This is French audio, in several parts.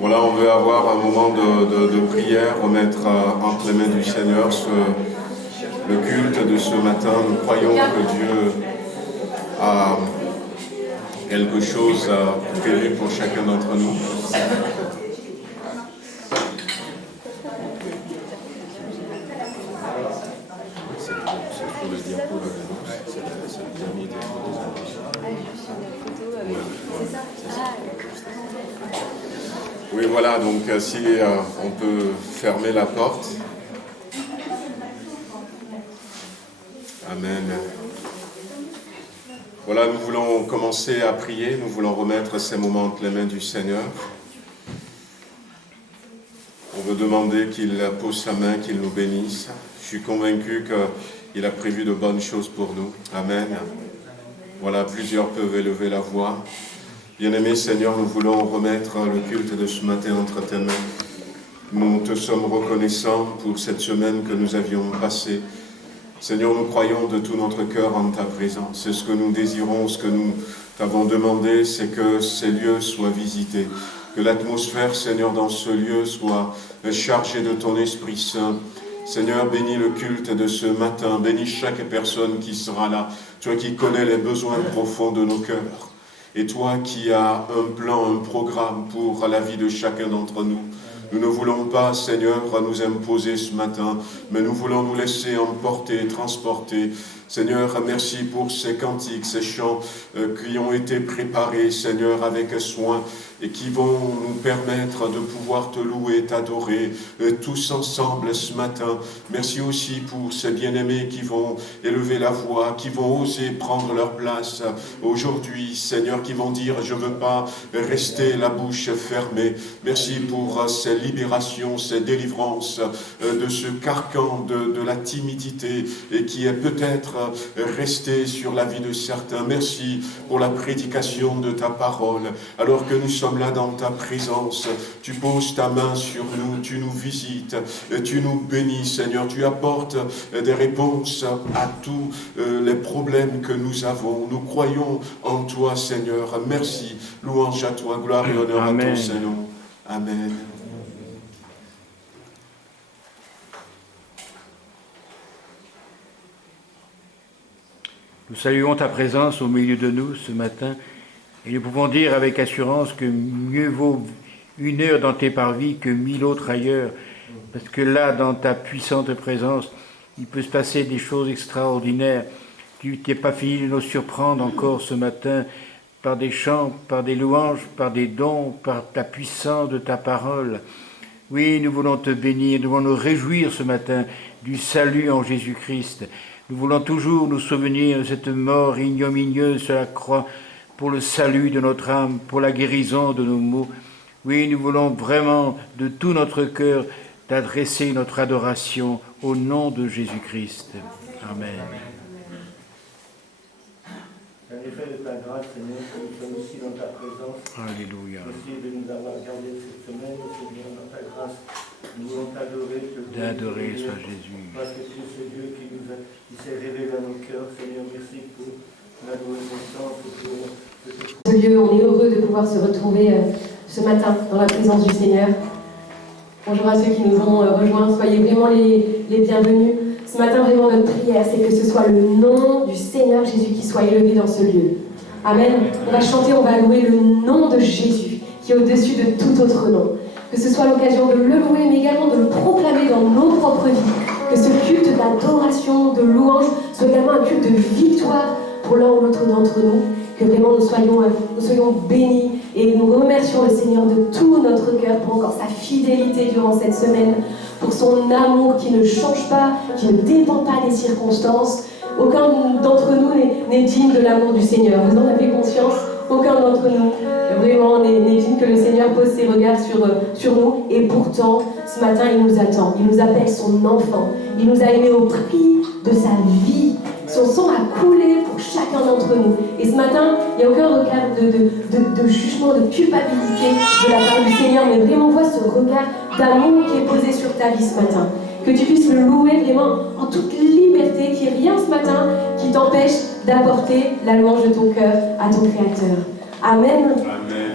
Voilà, on veut avoir un moment de prière, remettre entre les mains du Seigneur le culte de ce matin. Nous croyons que Dieu a quelque chose prévu pour chacun d'entre nous. C'est pour le diapo c'est le dernier diapo des Oui, voilà, donc si on peut fermer la porte. Amen. Voilà, nous voulons commencer à prier, nous voulons remettre ces moments entre les mains du Seigneur. On veut demander qu'il pose sa main, qu'il nous bénisse. Je suis convaincu qu'il a prévu de bonnes choses pour nous. Amen. Voilà, plusieurs peuvent élever la voix. Bien-aimé Seigneur, nous voulons remettre le culte de ce matin entre tes mains. Nous te sommes reconnaissants pour cette semaine que nous avions passée. Seigneur, nous croyons de tout notre cœur en ta présence. C'est ce que nous désirons, ce que nous t'avons demandé, c'est que ces lieux soient visités. Que l'atmosphère, Seigneur, dans ce lieu soit chargée de ton Esprit Saint. Seigneur, bénis le culte de ce matin, bénis chaque personne qui sera là. Toi qui connais les besoins profonds de nos cœurs. Et toi qui as un plan, un programme pour la vie de chacun d'entre nous. Nous ne voulons pas, Seigneur, nous imposer ce matin, mais nous voulons nous laisser emporter, transporter. Seigneur, merci pour ces cantiques, ces chants qui ont été préparés, Seigneur, avec soin et qui vont nous permettre de pouvoir te louer, t'adorer, tous ensemble ce matin. Merci aussi pour ces bien-aimés qui vont élever la voix, qui vont oser prendre leur place aujourd'hui, Seigneur, qui vont dire « Je ne veux pas rester la bouche fermée ». Merci pour ces libérations, ces délivrances de ce carcan de la timidité et qui est peut-être resté sur la vie de certains. Merci pour la prédication de ta parole. Alors que nous sommes là dans ta présence, tu poses ta main sur nous, tu nous visites, tu nous bénis, Seigneur. Tu apportes des réponses à tous les problèmes que nous avons. Nous croyons en toi, Seigneur. Merci. Louange à toi, gloire et honneur Amen. À ton Saint-Nom. Amen. Nous saluons ta présence au milieu de nous ce matin et nous pouvons dire avec assurance que mieux vaut 1 heure dans tes parvis que 1000 autres ailleurs, parce que là, dans ta puissante présence, il peut se passer des choses extraordinaires. Tu n'es pas fini de nous surprendre encore ce matin par des chants, par des louanges, par des dons, par ta puissance de ta parole. Oui, nous voulons te bénir, nous voulons nous réjouir ce matin du salut en Jésus-Christ. Nous voulons toujours nous souvenir de cette mort ignominieuse sur la croix pour le salut de notre âme, pour la guérison de nos maux. Oui, nous voulons vraiment de tout notre cœur t'adresser notre adoration au nom de Jésus-Christ. Amen. En effet, de ta grâce, Seigneur, que nous sommes ici dans ta présence. Alléluia. Merci de nous avoir gardés cette semaine, Seigneur, dans ta grâce. Nous voulons t'adorer. D'adorer soit Jésus. Parce que tu es ce Dieu qui s'est révélé à nos cœurs. Seigneur, merci pour la reconnaissance. Ce lieu, on est heureux de pouvoir se retrouver ce matin dans la présence du Seigneur. Bonjour à ceux qui nous ont rejoints. Soyez vraiment les bienvenus. Ce matin, vraiment, notre prière, c'est que ce soit le nom du Seigneur Jésus qui soit élevé dans ce lieu. Amen. On va chanter, on va louer le nom de Jésus, qui est au-dessus de tout autre nom. Que ce soit l'occasion de le louer, mais également de le proclamer dans nos propres vies. Que ce culte d'adoration, de louange, soit également un culte de victoire pour l'un ou l'autre d'entre nous. Que vraiment nous soyons bénis et nous remercions le Seigneur de tout notre cœur pour encore sa fidélité durant cette semaine, pour son amour qui ne change pas, qui ne dépend pas des circonstances. Aucun d'entre nous n'est digne de l'amour du Seigneur. Vous en avez conscience? Aucun d'entre nous vraiment n'est digne que le Seigneur pose ses regards sur nous. Et pourtant, ce matin, il nous attend. Il nous appelle son enfant. Il nous a aimés au prix de sa vie. Son sang a coulé pour chacun d'entre nous. Et ce matin, il n'y a aucun regard de jugement, de culpabilité de la part du Seigneur, mais vraiment, vois ce regard d'amour qui est posé sur ta vie ce matin. Que tu puisses le louer vraiment en toute liberté, qu'il n'y ait rien ce matin qui t'empêche d'apporter la louange de ton cœur à ton Créateur. Amen. Amen.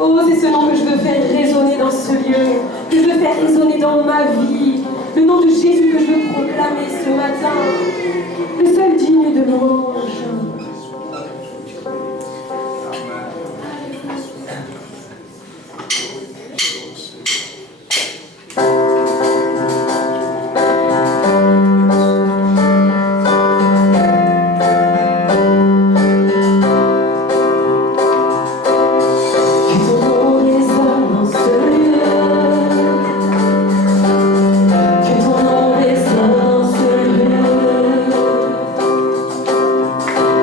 Oh, c'est ce nom que je veux faire résonner dans ce lieu, que je veux faire résonner dans ma vie. Le nom de Jésus que je veux proclamer ce matin. Le seul digne de louange.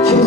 Que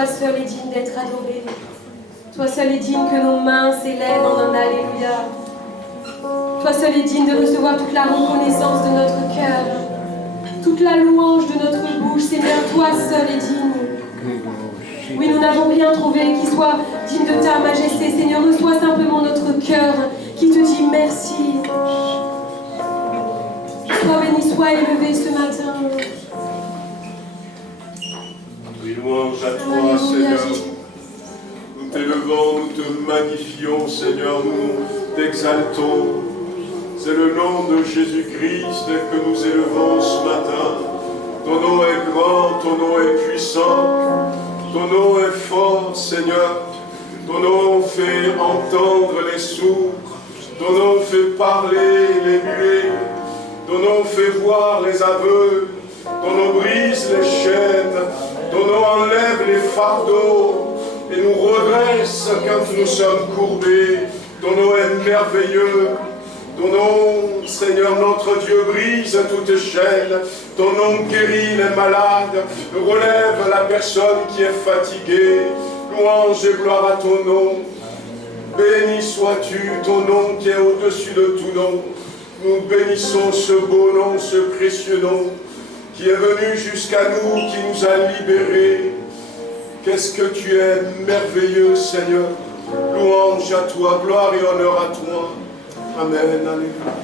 toi seul est digne d'être adoré. Toi seul est digne que nos mains s'élèvent en un Alléluia. Toi seul est digne de recevoir toute la reconnaissance de notre cœur, toute la louange de notre bouche. Seigneur, toi seul est digne. Oui, nous n'avons rien trouvé qui soit digne de ta majesté. Seigneur, reçois simplement notre cœur qui te dit merci. Sois béni, sois élevé ce matin. Oui, louange à toi, Alléluia, Seigneur. Jésus. Nous t'élevons, nous te magnifions, Seigneur, nous t'exaltons. C'est le nom de Jésus-Christ que nous élevons ce matin. Ton nom est grand, ton nom est puissant, ton nom est fort, Seigneur. Ton nom fait entendre les sourds, ton nom fait parler les muets, ton nom fait voir les aveugles, ton nom brise les chaînes, ton nom enlève les fardeaux et nous redresse quand nous sommes courbés. Ton nom est merveilleux. Ton nom, Seigneur notre Dieu, brise toute chaîne. Ton nom guérit les malades, relève la personne qui est fatiguée. Louange et gloire à ton nom. Béni sois-tu, ton nom qui est au-dessus de tout nom. Nous bénissons ce beau nom, ce précieux nom, qui est venu jusqu'à nous, qui nous a libérés. Qu'est-ce que tu es merveilleux, Seigneur. Louange à toi, gloire et honneur à toi. Amen, alléluia.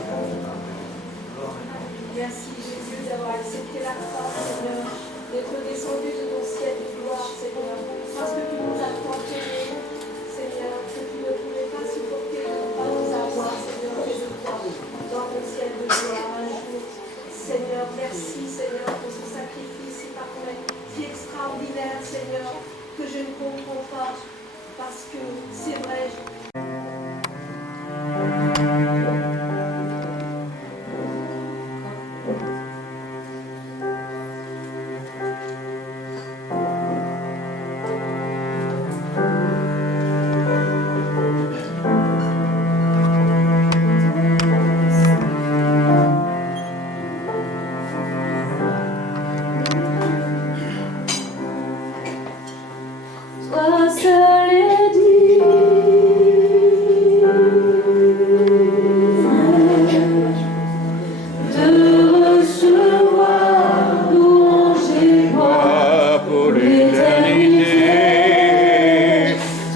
Merci Jésus d'avoir accepté la croix, Seigneur, d'être descendu de ton ciel de gloire, Seigneur, parce que tu nous as tant aimés, Seigneur, que tu ne pouvais pas supporter de ne pas nous avoir, Seigneur, près de toi, dans ton ciel de gloire un jour. Seigneur, merci, Seigneur, pour ce sacrifice si parfait, si extraordinaire, Seigneur, que je ne comprends pas, parce que c'est vrai. Toi seul est digne de recevoir louange et gloire Pour l'éternité,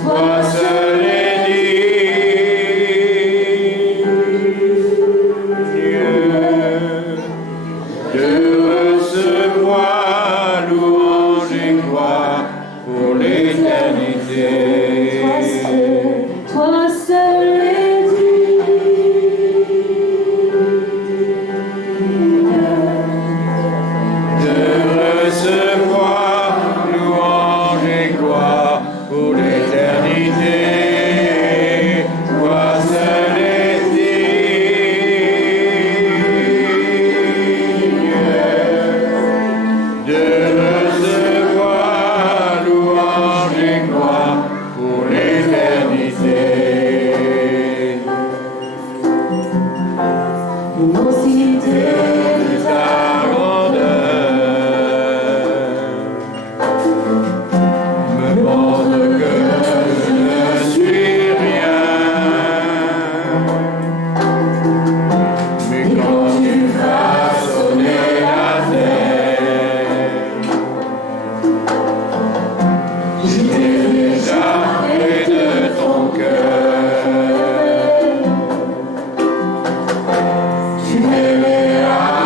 toi seul est digne de recevoir louange et gloire pour l'éternité. Toi seul est digne De recevoir louange et gloire pour l'éternité. Toi seul est digne de recevoir louange et gloire pour l'éternité. l'immensité De ta grandeur me montre que je ne suis rien. Mais quand tu façonnais la terre, j'étais déjà près de ton cœur. Tu m'aimais à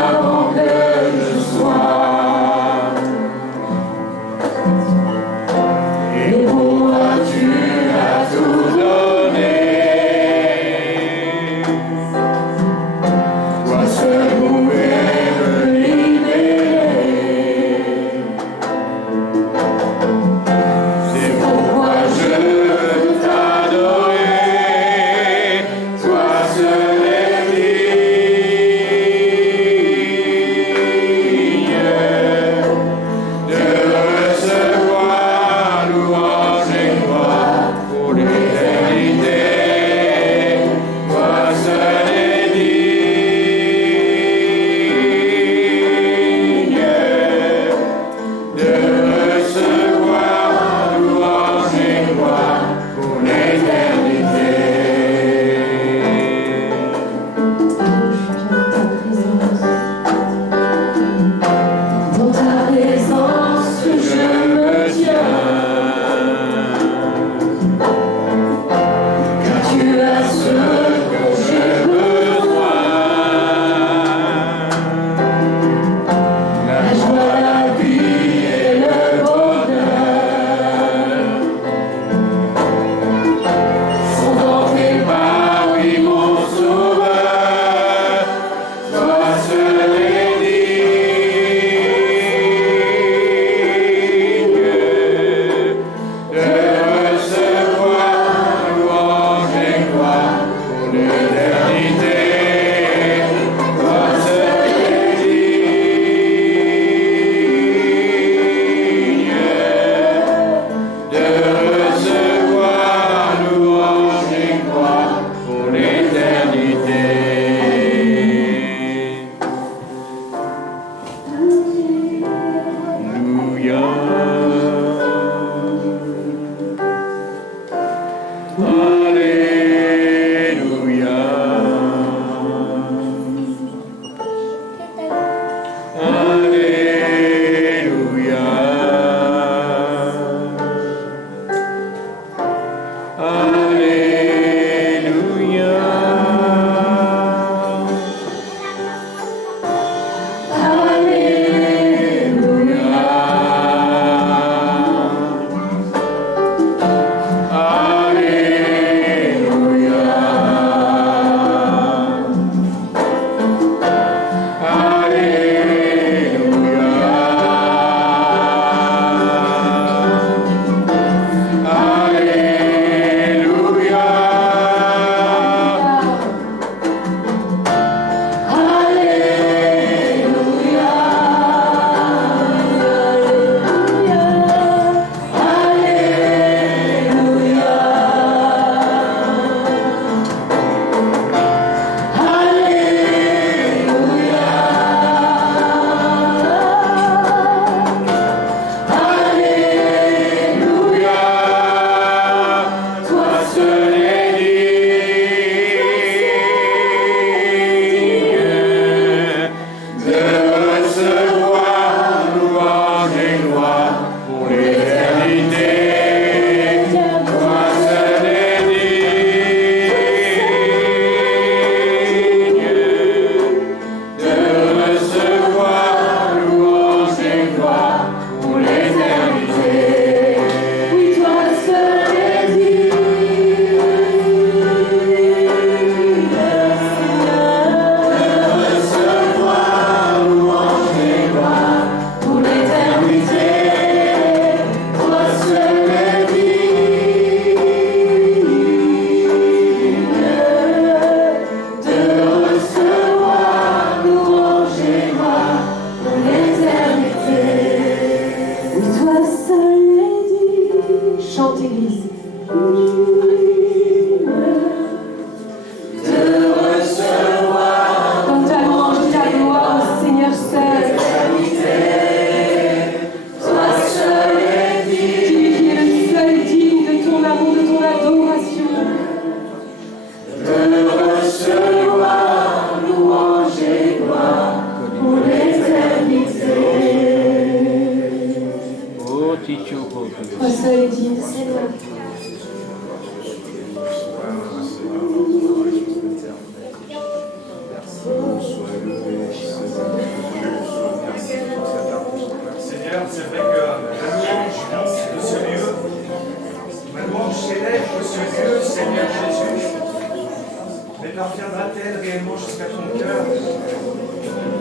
Parviendra-t-elle réellement jusqu'à ton cœur?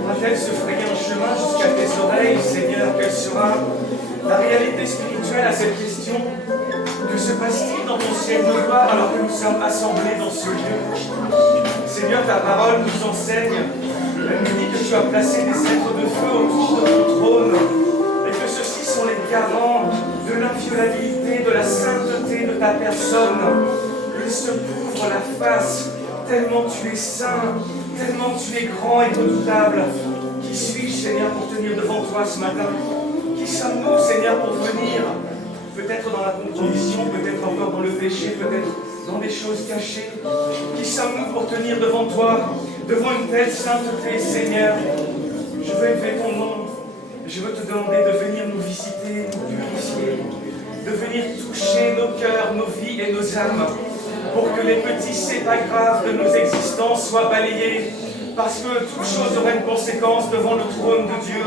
Va-t-elle se frayer un chemin jusqu'à tes oreilles, Seigneur? Quelle sera la réalité spirituelle à cette question? Que se passe-t-il dans ton ciel de gloire alors que nous sommes assemblés dans ce lieu? Seigneur, ta parole nous enseigne. Elle nous dit que tu as placé des êtres de feu autour de ton trône et que ceux-ci sont les garants de l'inviolabilité, de la sainteté de ta personne. Ils se couvrent la face tellement tu es saint, tellement tu es grand et redoutable. Qui suis-je, Seigneur, pour tenir devant toi ce matin? Qui sommes-nous, Seigneur, pour venir? Peut-être dans la contradiction, peut-être encore dans le péché, peut-être dans des choses cachées. Qui sommes-nous pour tenir devant toi, devant une telle sainteté, Seigneur? Je veux élever ton nom. Je veux te demander de venir nous visiter, nous purifier, de venir toucher nos cœurs, nos vies et nos âmes, pour que les petits c'est pas grave de nos existences soient balayés, parce que toute chose aura une conséquence devant le trône de Dieu.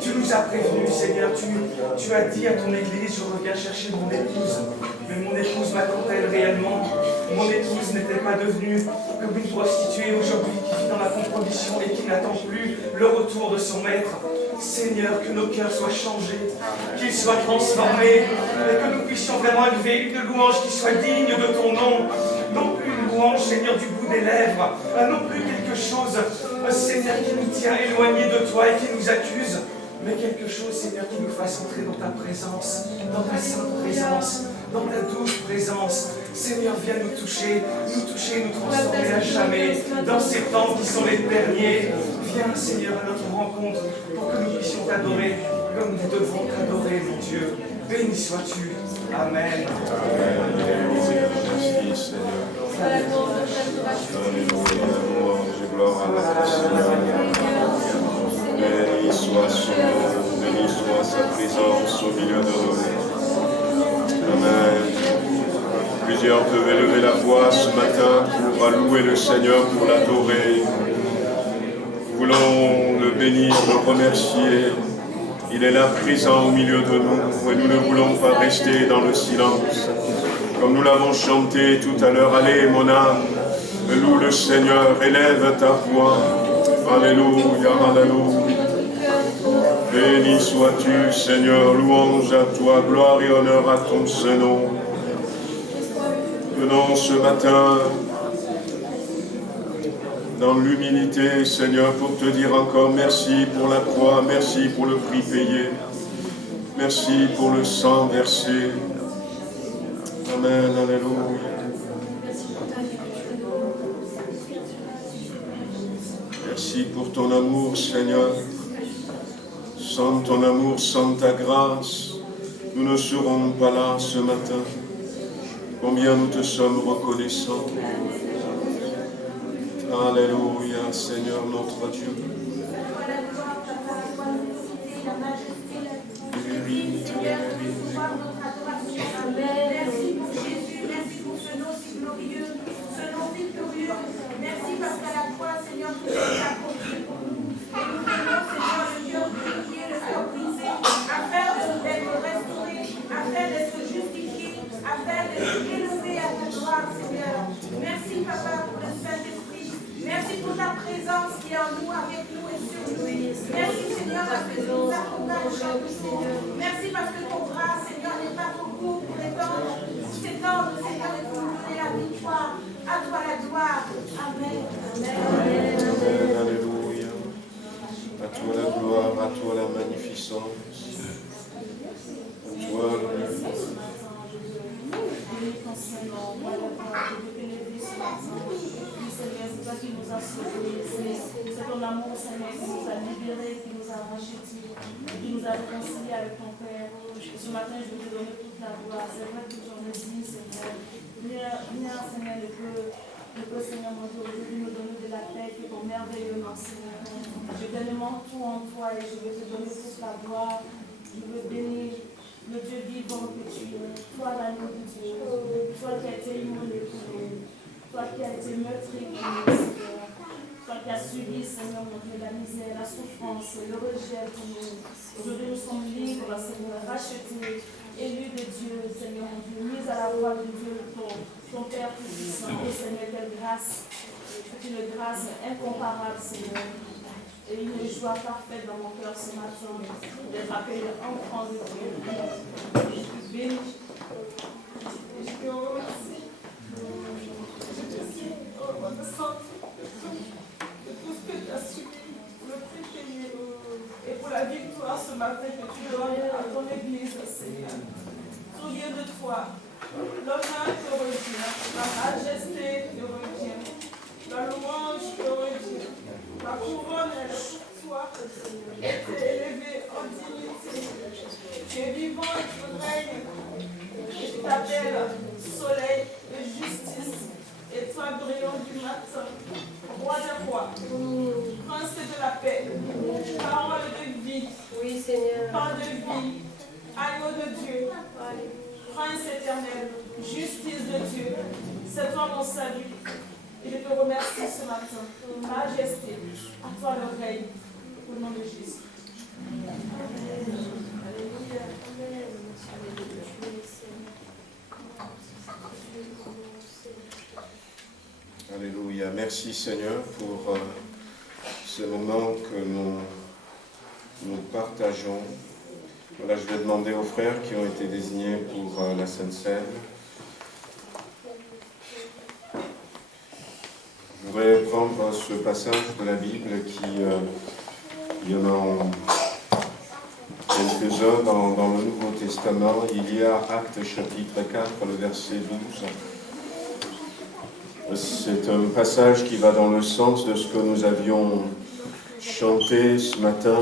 Tu nous as prévenus, Seigneur, tu as dit à ton Église, je reviens chercher mon épouse. Mais mon épouse m'attend-elle réellement? Mon épouse n'était pas devenue comme une prostituée aujourd'hui qui vit dans la compromission et qui n'attend plus le retour de son maître. Seigneur, que nos cœurs soient changés, qu'ils soient transformés, et que nous puissions vraiment élever une louange qui soit digne de ton nom. Non plus une louange, Seigneur, du bout des lèvres, non plus quelque chose, Seigneur, qui nous tient éloignés de toi et qui nous accuse, mais quelque chose, Seigneur, qui nous fasse entrer dans ta présence, dans ta sainte présence, dans ta douce présence. Seigneur, viens nous toucher, nous transformer à jamais dans ces temps qui sont les derniers. Viens, Seigneur, à notre rencontre pour que nous puissions t'adorer comme nous devons t'adorer, mon Dieu. Béni sois-tu. Amen. Merci, Seigneur. Alléluia, louange et gloire à notre Seigneur. Béni soit son nom, béni soit sa présence au milieu de nous. Amen. Plusieurs peuvent élever la voix ce matin pour louer le Seigneur, pour l'adorer. Nous voulons le bénir, le remercier. Il est là présent au milieu de nous et nous ne voulons pas rester dans le silence. Comme nous l'avons chanté tout à l'heure, allez mon âme, loue le Seigneur, élève ta voix. Alléluia, alléluia. Béni sois-tu, Seigneur, louange à toi, gloire et honneur à ton Saint-Nom. Venons ce matin dans l'humilité, Seigneur, pour te dire encore merci pour la croix, merci pour le prix payé, merci pour le sang versé. Amen, alléluia. Merci pour ton amour, Seigneur. Sans ton amour, sans ta grâce, nous ne serons pas là ce matin. Combien nous te sommes reconnaissants. Alléluia, Seigneur notre Dieu. Merci pour Jésus, merci pour ce nom si glorieux, ce nom victorieux. Merci parce qu'à la croix, Seigneur, tu as accompli pour nous. Et nous venons, Seigneur, le Dieu purifié, le cœur brisé, afin d'être restauré, afin d'être justifié, afin d'être élevé à ta gloire, Seigneur. Merci, Papa, pour le Saint-Esprit. Merci pour ta présence qui est en nous, avec nous et sur nous. Merci, Seigneur, parce que tu nous accompagnes chaque jour. Merci parce que ton bras, Seigneur, n'est pas trop court pour s'étendre, Seigneur, et pour nous donner la victoire. À toi la gloire. Amen. Amen. Amen. Alléluia. À toi la gloire, à toi la magnificence. À toi le... Seigneur, c'est toi qui nous as sauvés, c'est ton amour, Seigneur, qui nous a libérés, qui nous a rachetés, qui nous a réconciliés avec ton Père. Ce matin, je veux te donner toute la gloire. C'est vrai que j'en ai dit, Seigneur. Viens, Seigneur, le peu, Seigneur, mon Dieu, aujourd'hui, nous donner de la paix qui est ton merveilleux nom, Seigneur. Je te demande tout en toi et je veux te donner toute la gloire. Je veux bénir le Dieu vivant que tu es, toi l'agneau de Dieu, toi qui as été immolé pour nous. Toi qui as été meurtri pour nous, Seigneur. Toi qui as subi, Seigneur, mon Dieu, la misère, la souffrance, le rejet pour nous. Aujourd'hui, nous sommes libres, Seigneur, rachetés, élus de Dieu, Seigneur, mon Dieu, mis à la voix de Dieu, ton Père tout-puissant. Oh, Seigneur, quelle grâce C'est une grâce incomparable, Seigneur. Et une joie parfaite dans mon cœur ce matin d'être appelé enfant de Dieu. Béni. Je te remercie. Je te suis reconnaissante de tout ce que tu as subi, pour le prix payé et pour la victoire ce matin que tu donnes à ton Église, Seigneur. Tout vient de toi. L'honneur te revient, la majesté te revient, la louange te revient, la couronne est sur toi, Seigneur. Tu es élevé en dignité, tu es vivant et tu règnes, et tu t'appelles soleil de justice, étoile brillante du matin, roi des rois, prince de la paix, parole de vie, Oui, Seigneur. pain de vie, agneau de Dieu. Prince éternel, justice de Dieu, c'est toi mon salut. Et je te remercie ce matin. Majesté, à toi le règne, au nom de Jésus. Alléluia. Alléluia. Merci Seigneur pour ce moment que nous partageons. Voilà, je vais demander aux frères qui ont été désignés pour la Sainte Seine. Je voudrais prendre ce passage de la Bible il y en a quelques-uns dans le Nouveau Testament. Il y a Actes chapitre 4, le verset 12. C'est un passage qui va dans le sens de ce que nous avions chanté ce matin.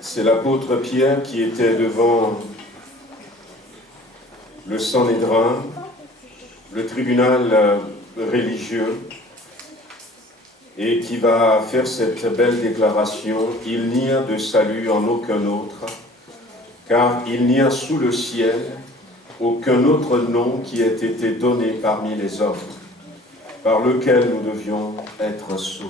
C'est l'apôtre Pierre qui était devant le Sanhédrin, le tribunal religieux, et qui va faire cette belle déclaration: « Il n'y a de salut en aucun autre, car il n'y a sous le ciel aucun autre nom qui ait été donné parmi les hommes, par lequel nous devions être sauvés. »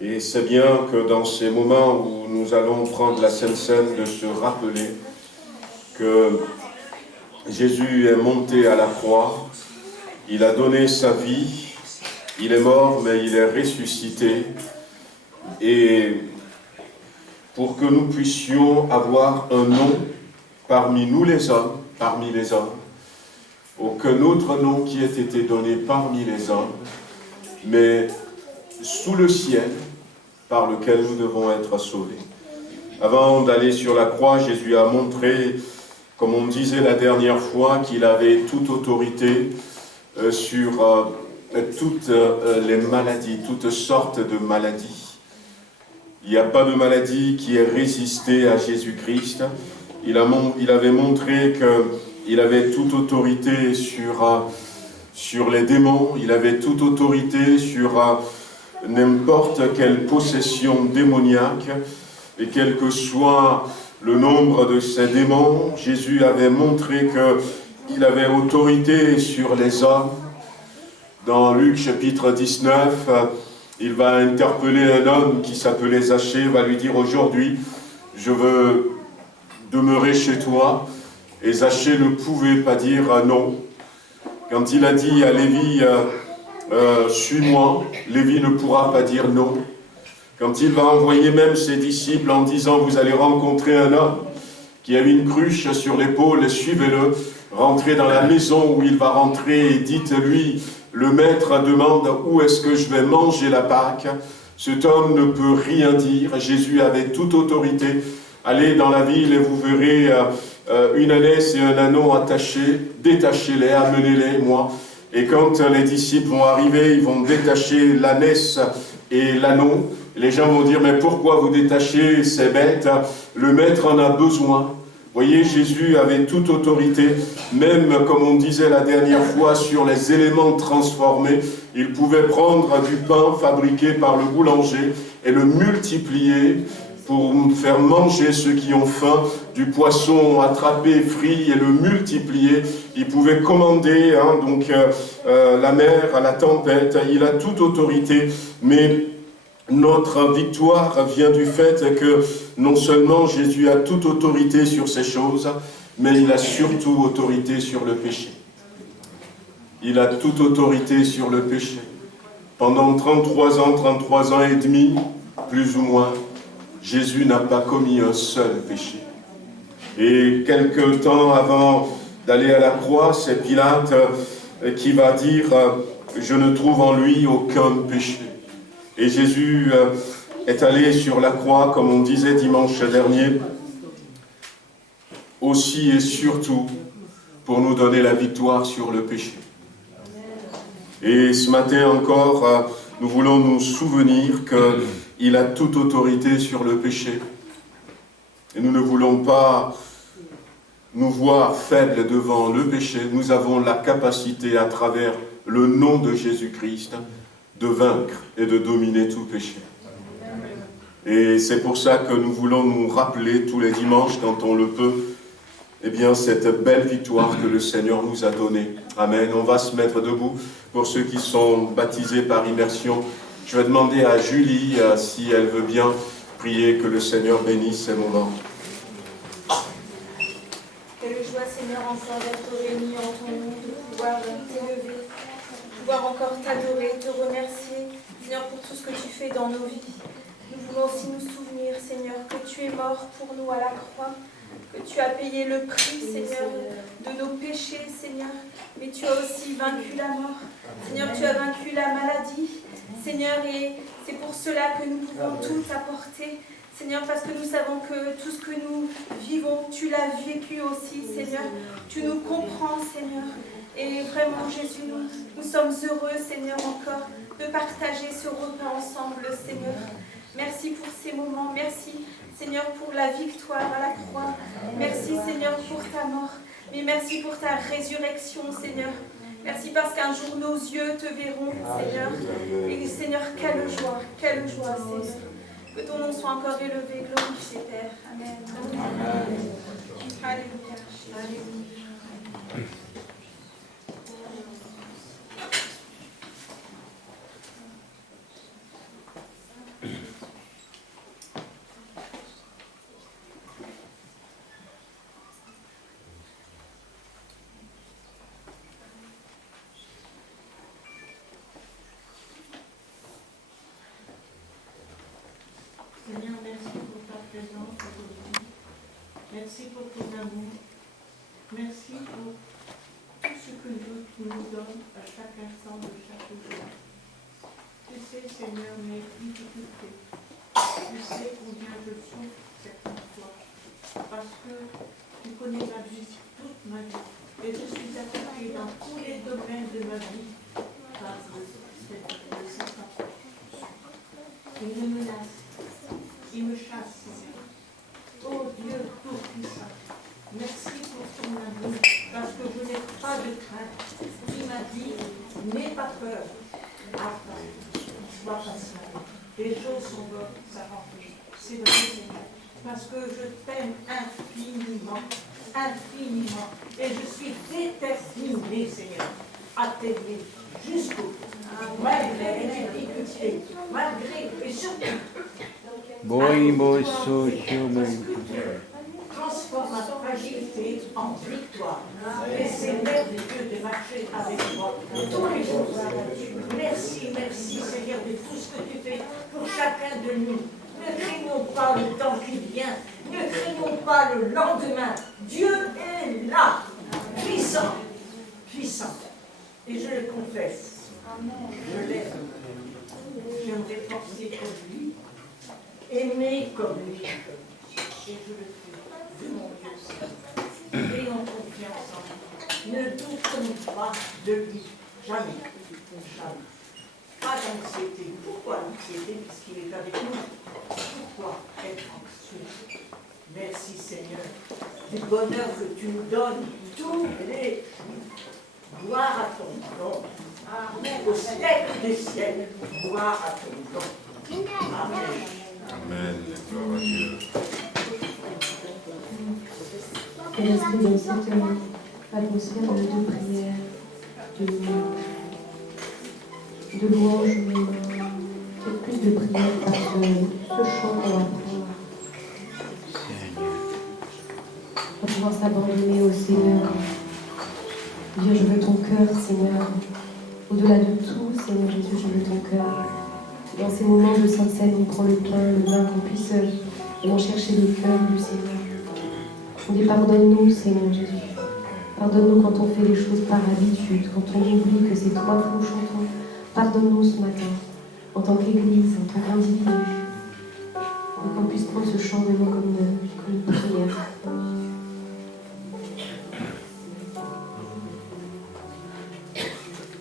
Et c'est bien que dans ces moments où nous allons prendre la Sainte Seine, de se rappeler que Jésus est monté à la croix, il a donné sa vie, il est mort mais il est ressuscité, et pour que nous puissions avoir un nom parmi nous les hommes, aucun autre nom qui ait été donné parmi les hommes, mais sous le ciel, par lequel nous devons être sauvés. Avant d'aller sur la croix, Jésus a montré, comme on disait la dernière fois, qu'il avait toute autorité sur toutes les maladies, toutes sortes de maladies. Il n'y a pas de maladie qui ait résisté à Jésus-Christ. Il avait montré qu'il avait toute autorité sur les démons, il avait toute autorité sur n'importe quelle possession démoniaque, et quel que soit le nombre de ces démons, Jésus avait montré qu'il avait autorité sur les hommes. Dans Luc chapitre 19, il va interpeller un homme qui s'appelait Zachée, va lui dire: « Aujourd'hui, je veux demeurer chez toi. » Et Zachée ne pouvait pas dire non. Quand il a dit à Lévi, suis-moi, Lévi ne pourra pas dire non. Quand il va envoyer même ses disciples en disant: vous allez rencontrer un homme qui a une cruche sur l'épaule, suivez-le, rentrez dans la maison où il va rentrer et dites-lui: le maître demande où est-ce que je vais manger la Pâque. Cet homme ne peut rien dire. Jésus avait toute autorité. Allez dans la ville et vous verrez une ânesse et un âneau attachés, détachez-les, amenez-les, moi. Et quand les disciples vont arriver, ils vont détacher l'ânesse et l'anneau. Les gens vont dire: mais pourquoi vous détachez ces bêtes? Le maître en a besoin. Vous voyez, Jésus avait toute autorité, même comme on disait la dernière fois, sur les éléments transformés. Il pouvait prendre du pain fabriqué par le boulanger et le multiplier pour faire manger ceux qui ont faim, du poisson attrapé, frit, et le multiplier. Il pouvait commander la mer à la tempête. Il a toute autorité, mais notre victoire vient du fait que non seulement Jésus a toute autorité sur ces choses, mais il a surtout autorité sur le péché. il a toute autorité sur le péché. Pendant 33 ans et demi, plus ou moins, Jésus n'a pas commis un seul péché. Et quelque temps avant d'aller à la croix, c'est Pilate qui va dire « Je ne trouve en lui aucun péché ». Et Jésus est allé sur la croix, comme on disait dimanche dernier, aussi et surtout pour nous donner la victoire sur le péché. Et ce matin encore, nous voulons nous souvenir qu'il a toute autorité sur le péché. Et nous ne voulons pas nous voir faibles devant le péché. Nous avons la capacité, à travers le nom de Jésus-Christ, de vaincre et de dominer tout péché. Et c'est pour ça que nous voulons nous rappeler tous les dimanches, quand on le peut, eh bien, cette belle victoire que le Seigneur nous a donnée. Amen. On va se mettre debout pour ceux qui sont baptisés par immersion. Je vais demander à Julie si elle veut bien prier, que le Seigneur bénisse ces moments. Quelle joie, Seigneur, encore d'être réunis en ton nom, de pouvoir t'élever, de pouvoir encore t'adorer, te remercier, Seigneur, pour tout ce que tu fais dans nos vies. Nous voulons aussi nous souvenir, Seigneur, que tu es mort pour nous à la croix, que tu as payé le prix, Seigneur, de nos péchés, Seigneur, mais tu as aussi vaincu la mort. Seigneur, tu as vaincu la maladie, Seigneur, et c'est pour cela que nous pouvons tout apporter, Seigneur, parce que nous savons que tout ce que nous vivons, tu l'as vécu aussi, Seigneur. Tu nous comprends, Seigneur. Et vraiment, Jésus, nous sommes heureux, Seigneur, encore de partager ce repas ensemble, Seigneur. Merci pour ces moments. Merci, Seigneur, pour la victoire à la croix. Merci, Seigneur, pour ta mort. Mais merci pour ta résurrection, Seigneur. Merci parce qu'un jour nos yeux te verront, Seigneur. Et Seigneur, quelle joie, Seigneur. Que ton nom soit encore élevé, glorifié, Père. Amen. Amen. Alléluia. Alléluia. Seigneur, merci pour ta présence aujourd'hui. Merci pour ton amour. Merci pour tout ce que tu nous donnes à chaque instant de chaque jour. Tu sais, Seigneur, mes difficultés. Tu sais combien je souffre certaines fois. Parce que tu connais ma vie, toute ma vie. Et je suis attaquée dans tous les domaines de ma vie par cette approche. Il me menace. Il me chasse, Seigneur. Oh Dieu tout-puissant, merci pour ton amour, parce que je n'ai pas de crainte. Tu m'as dit, n'aie pas peur. Attends, sois patient. Les choses sont bonnes, ça remplit. C'est vrai, Seigneur, parce que je t'aime infiniment, infiniment. Et je suis déterminée, Seigneur, à t'aimer jusqu'au bout. Malgré les difficultés, malgré et surtout. Transforme ma fragilité en victoire. Et c'est merveilleux de marcher avec toi tous les jours. Merci, merci Seigneur de tout ce que tu fais pour chacun de nous. Ne craignons pas le temps qui vient. Ne craignons pas le lendemain. Dieu est là, puissant, puissant. Et je le confesse. Je l'aime. J'aimerais penser comme lui. Aimer comme lui. Et je le fais, de mon Dieu. Ayons confiance en lui. Ne doutons pas de lui. Jamais. Jamais. Pas d'anxiété. Pourquoi l'anxiété? Puisqu'il est avec nous. Pourquoi être anxieux? Merci Seigneur du bonheur que tu nous donnes tous les jours. Gloire à ton nom. Amen. Au siècle des siècles. Gloire à ton nom. Amen. Amen. Gloire à Dieu. Et l'esprit dans cette atmosphère de prière, de louange, peut-être plus de prière par ce chant qu'on va prendre. On va pouvoir s'abandonner au Seigneur. Dire je veux ton cœur, Seigneur. Au-delà de tout, Seigneur Jésus, je veux ton cœur. Dans ces moments de Sainte Seine, on prend le pain, le vin, qu'on puisse vraiment chercher le cœur du Seigneur. On dit pardonne-nous, Seigneur Jésus. Pardonne-nous quand on fait les choses par habitude, quand on oublie que c'est toi que nous chantons. Pardonne-nous ce matin, en tant qu'Église, en tant qu'individu. Et qu'on puisse prendre ce chant vraiment comme une prière.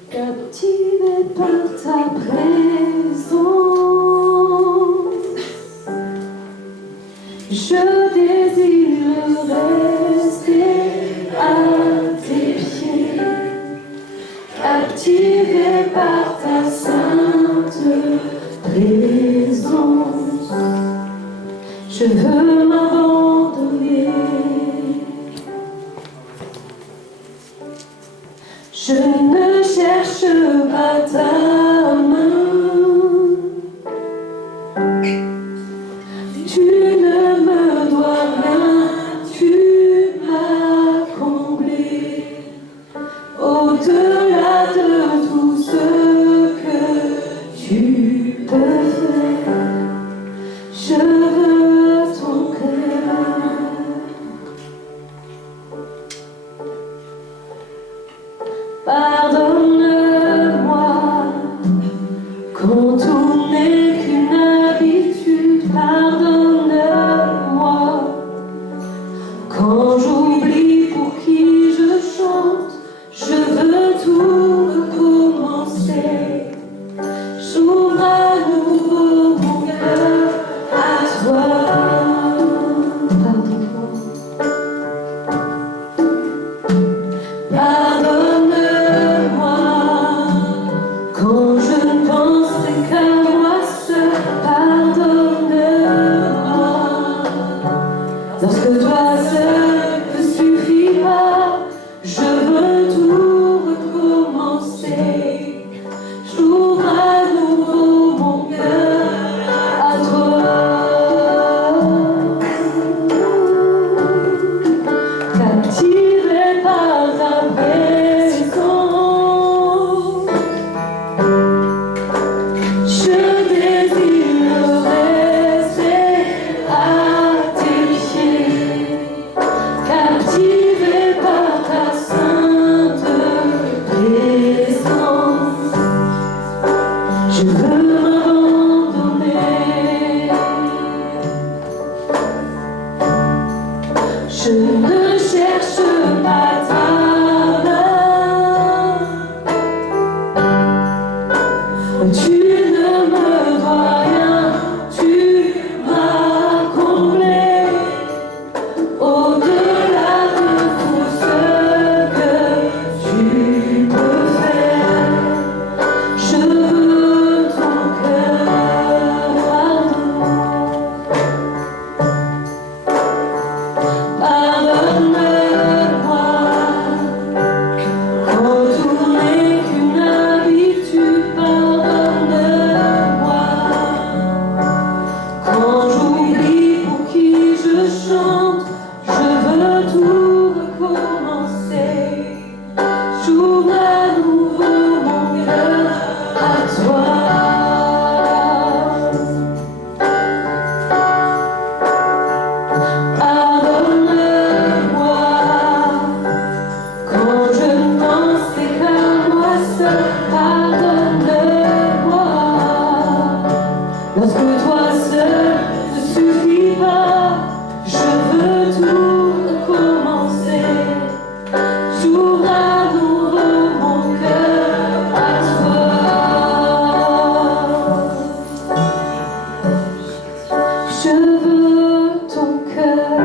Captivé par ta présence, je désire rester à tes pieds, captivé par ta sainte présence, je veux m'abandonner. Je ne cherche pas ta main, tu ne me dois rien, tu m'as comblé. Au-delà de tout ce que tu peux faire, je veux ton cœur. Pardonne-moi quand tout n'est qu'une habitude. Pardonne-moi quand j'oublie pour qui je chante. Je veux tout recommencer. J'ouvre à nouveau mon cœur à toi. Pardonne-moi. Pardonne-moi quand je ne pensais qu'à moi seul. Pardonne-moi lorsque toi seul ne suffit pas. Je veux tout recommencer. J'ouvre à nouveau mon cœur à toi. Captivé par ta présence, je désire rester à tes pieds, captivé par ta sainte présence, je veux m'abandonner. Je ne cherche pas ta main, tu ne me dois rien, tu m'as comblé. Au-delà de tout ce que tu peux faire, je veux ton cœur à nous. Pardonne-moi quand tout n'est qu'une habitude. Pardonne-moi quand j'oublie pour qui je chante. Je veux tout recommencer. J'ouvre à nouveau mon cœur à toi. Pardonne-moi quand je ne pensais qu'à moi seul. Pardonne-moi lorsque toi seul ne suffit pas. Je veux tout recommencer. J'ouvre à nouveau mon cœur à toi. Je veux ton cœur.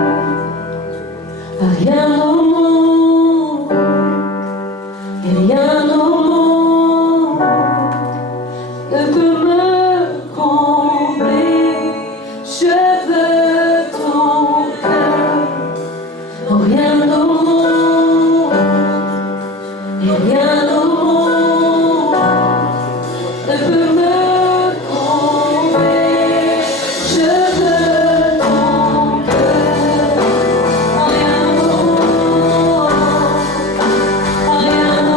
Rien au monde, et rien au monde ne peut me combler. Je veux ton cœur. Rien au monde, et rien au monde ne peut me combler. Je veux ton cœur. Rien au monde, rien au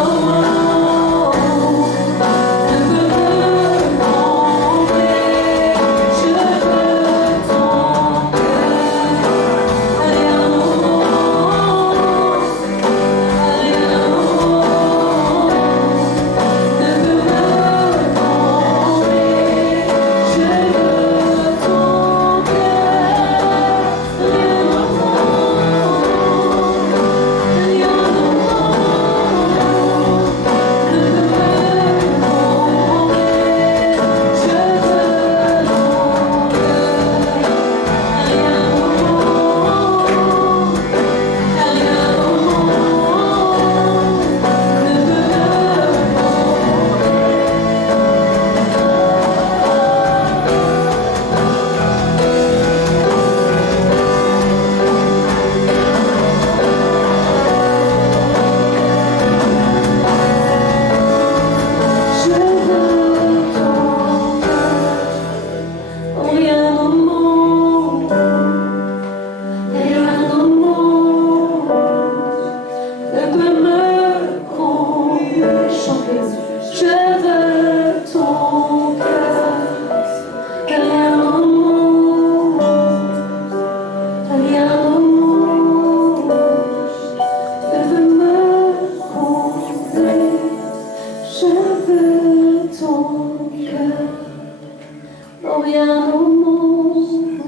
Rien au monde,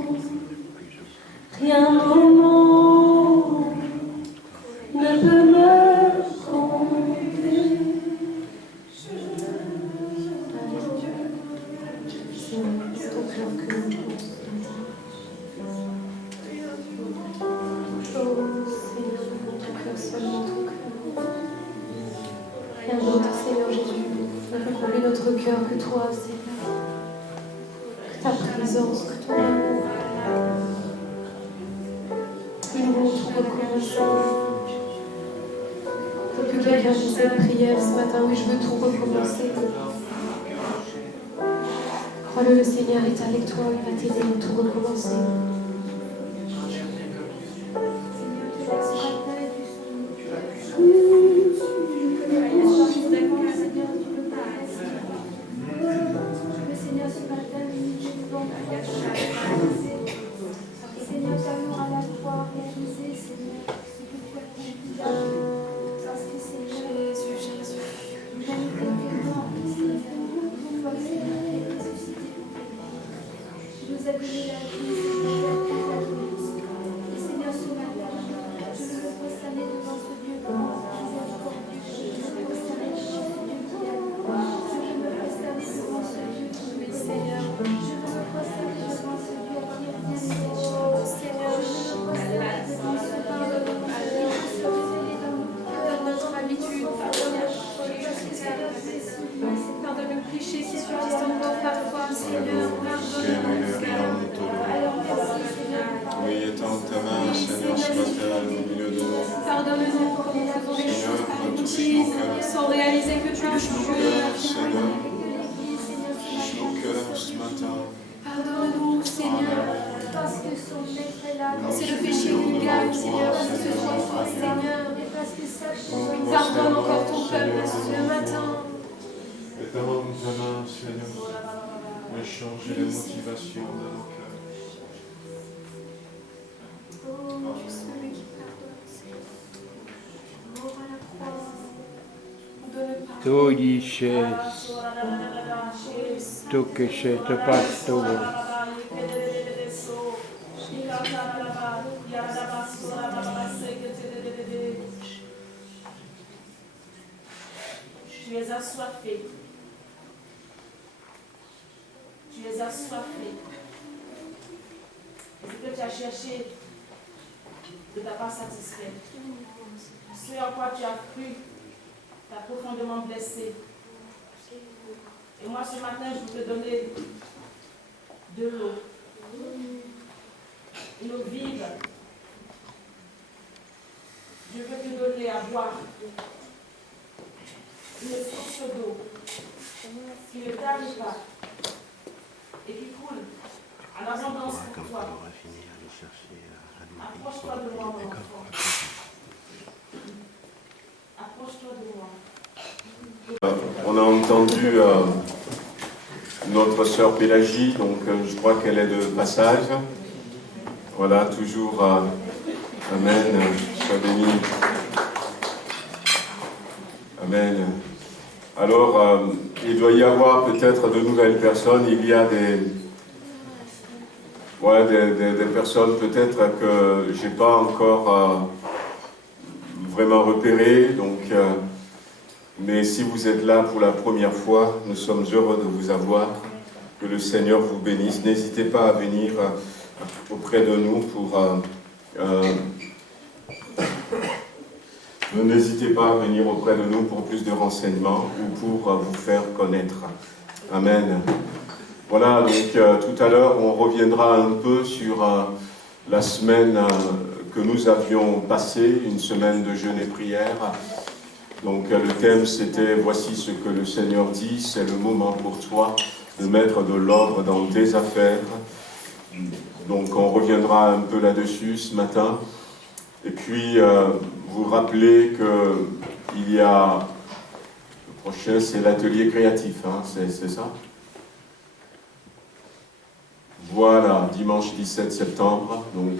rien au monde ne peut me combler. C'est ton cœur que nous pensons. Oh Seigneur, ton cœur, seulement ton cœur. Rien d'autre, Seigneur Jésus, ne peut combler notre cœur que toi, Seigneur. Que ta présence, que ton amour. Et nous voulons tout recommencer. Pour que quelqu'un dise cette prière ce matin, oui, je veux tout recommencer. Crois-le, le Seigneur est avec toi, il va t'aider à tout recommencer. To dices, to que se te pasto. Tu es assoiffé. Tu es assoiffé. Et ce que tu as cherché ne t'a pas satisfait. Ce à quoi tu as cru t'a profondément blessé. Et moi, ce matin, je veux te donner de l'eau. Une eau vive. Je veux te donner à boire. Une source d'eau qui ne tarde pas et qui coule en abondance pour toi. Approche-toi de moi, mon enfant. Approche-toi de moi. On a entendu notre sœur Pélagie, donc je crois qu'elle est de passage. Voilà, toujours Amen, sois béni. Amen. Alors, il doit y avoir peut-être de nouvelles personnes. Il y a des personnes peut-être que je n'ai pas encore vraiment repérées. Donc, mais si vous êtes là pour la première fois, nous sommes heureux de vous avoir. Que le Seigneur vous bénisse. N'hésitez pas à venir auprès de nous pour... N'hésitez pas à venir auprès de nous pour plus de renseignements ou pour vous faire connaître. Amen. Voilà, donc tout à l'heure, on reviendra un peu sur la semaine que nous avions passée, une semaine de jeûne et prière. Donc le thème, c'était « Voici ce que le Seigneur dit, c'est le moment pour toi de mettre de l'ordre dans tes affaires. » Donc on reviendra un peu là-dessus ce matin. Et puis, vous rappelez qu'il y a... Le prochain, c'est l'atelier créatif, hein, c'est ça? Voilà, dimanche 17 septembre. Donc,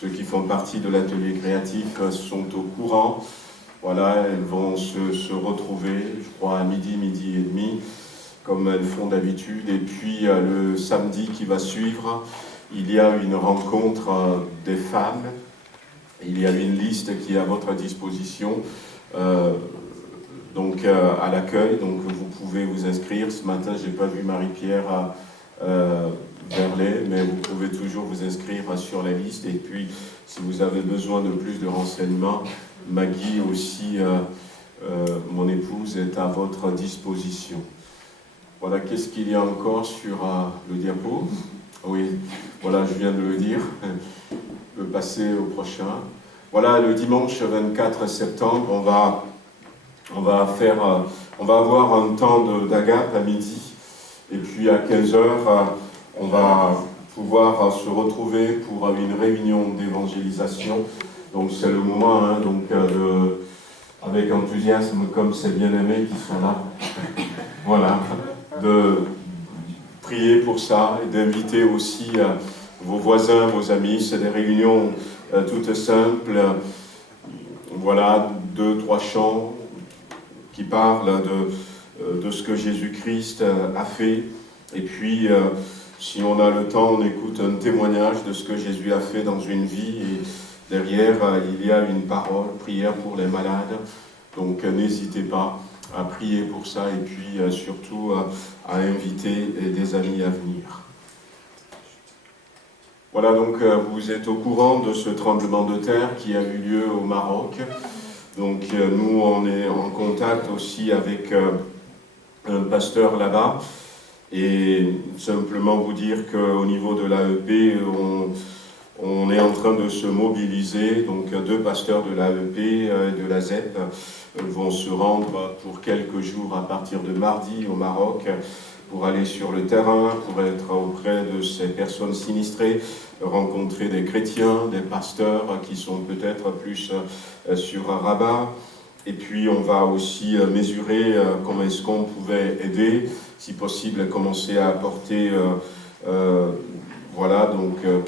ceux qui font partie de l'atelier créatif sont au courant. Voilà, elles vont se retrouver, je crois, à midi et demi. comme elles font d'habitude. Et puis le samedi qui va suivre, il y a une rencontre des femmes. Il y a une liste qui est à votre disposition à l'accueil, donc vous pouvez vous inscrire. Ce matin, je n'ai pas vu Marie-Pierre Verlet, mais vous pouvez toujours vous inscrire sur la liste. Et puis, si vous avez besoin de plus de renseignements, Maggie aussi, mon épouse, est à votre disposition. Voilà, qu'est-ce qu'il y a encore sur le diapo? Oui, voilà, je viens de le dire. Je peux passer au prochain. Voilà, le dimanche 24 septembre, on va avoir un temps d'agape à midi. Et puis à 15h, on va pouvoir se retrouver pour une réunion d'évangélisation. Donc c'est le moment, avec enthousiasme, comme ces bien-aimés qui sont là. Voilà, de prier pour ça et d'inviter aussi vos voisins, vos amis. C'est des réunions toutes simples. Voilà, 2-3 chants qui parlent de ce que Jésus-Christ a fait. Et puis, si on a le temps, on écoute un témoignage de ce que Jésus a fait dans une vie. Et derrière, il y a une parole, prière pour les malades. Donc, n'hésitez pas à prier pour ça et puis surtout à inviter des amis à venir. Voilà, donc vous êtes au courant de ce tremblement de terre qui a eu lieu au Maroc. Donc nous, on est en contact aussi avec un pasteur là-bas. Et simplement vous dire qu'au niveau de l'AEP, on est en train de se mobiliser. Donc 2 pasteurs de l'AEP et de la ZEP vont se rendre pour quelques jours à partir de mardi au Maroc pour aller sur le terrain, pour être auprès de ces personnes sinistrées, rencontrer des chrétiens, des pasteurs qui sont peut-être plus sur Rabat. Et puis on va aussi mesurer comment est-ce qu'on pouvait aider, si possible commencer à apporter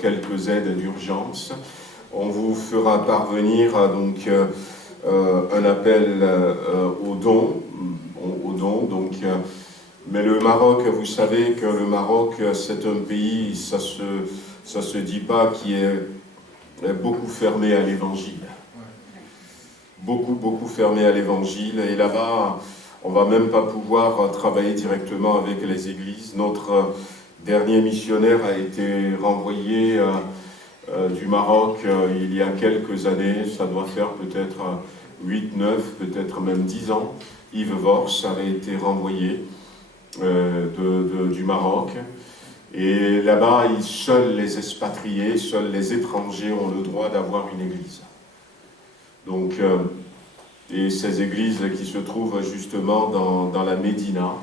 quelques aides d'urgence. On vous fera parvenir un appel aux dons. Mais le Maroc, vous savez que le Maroc, c'est un pays, ça se dit pas, qui est beaucoup fermé à l'évangile. Beaucoup fermé à l'évangile. Et là-bas, on va même pas pouvoir travailler directement avec les églises. Notre dernier missionnaire a été renvoyé du Maroc il y a quelques années. Ça doit faire peut-être 8, 9, peut-être même 10 ans. Yves Vors avait été renvoyé du Maroc. Et là-bas, seuls les expatriés, seuls les étrangers ont le droit d'avoir une église. Donc, et ces églises qui se trouvent justement dans la Médina,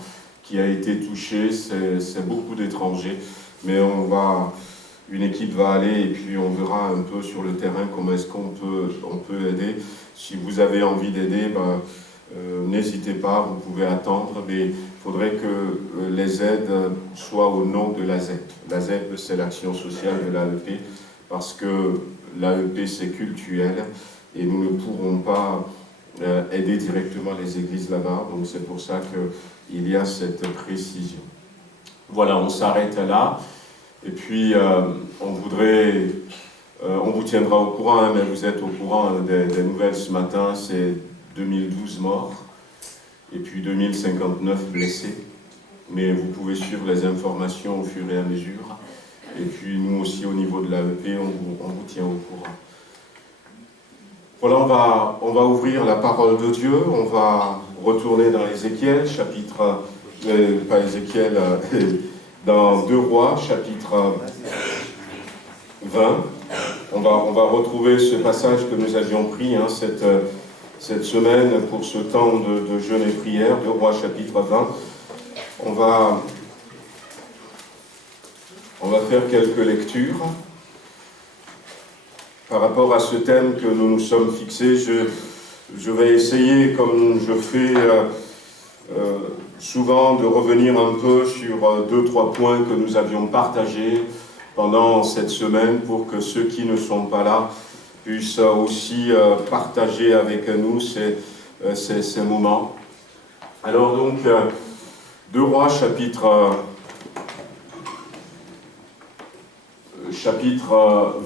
qui a été touchée, c'est beaucoup d'étrangers. Mais une équipe va aller et puis on verra un peu sur le terrain comment est-ce qu'on peut aider. Si vous avez envie d'aider, n'hésitez pas, vous pouvez attendre, mais il faudrait que les aides soient au nom de la ZEP. La ZEP, c'est l'action sociale de l'AEP, parce que l'AEP, c'est cultuel, et nous ne pourrons pas aider directement les églises là-bas, donc c'est pour ça qu'il y a cette précision. Voilà, on s'arrête là, et puis on vous tiendra au courant, mais vous êtes au courant des nouvelles ce matin, c'est 2012 morts, et puis 2059 blessés. Mais vous pouvez suivre les informations au fur et à mesure. Et puis nous aussi, au niveau de l'AEP, on vous tient au courant. Voilà, on va ouvrir la parole de Dieu. On va retourner dans Ézéchiel, dans 2 Rois, chapitre 20. On va retrouver ce passage que nous avions pris cette semaine pour ce temps de jeûne et prière, 2 Rois chapitre 20. On va faire quelques lectures par rapport à ce thème que nous nous sommes fixés. Je vais essayer, comme je fais souvent, de revenir un peu sur 2-3 points que nous avions partagés pendant cette semaine pour que ceux qui ne sont pas là puissent aussi partager avec nous ces moments. Alors donc, 2 Rois, chapitre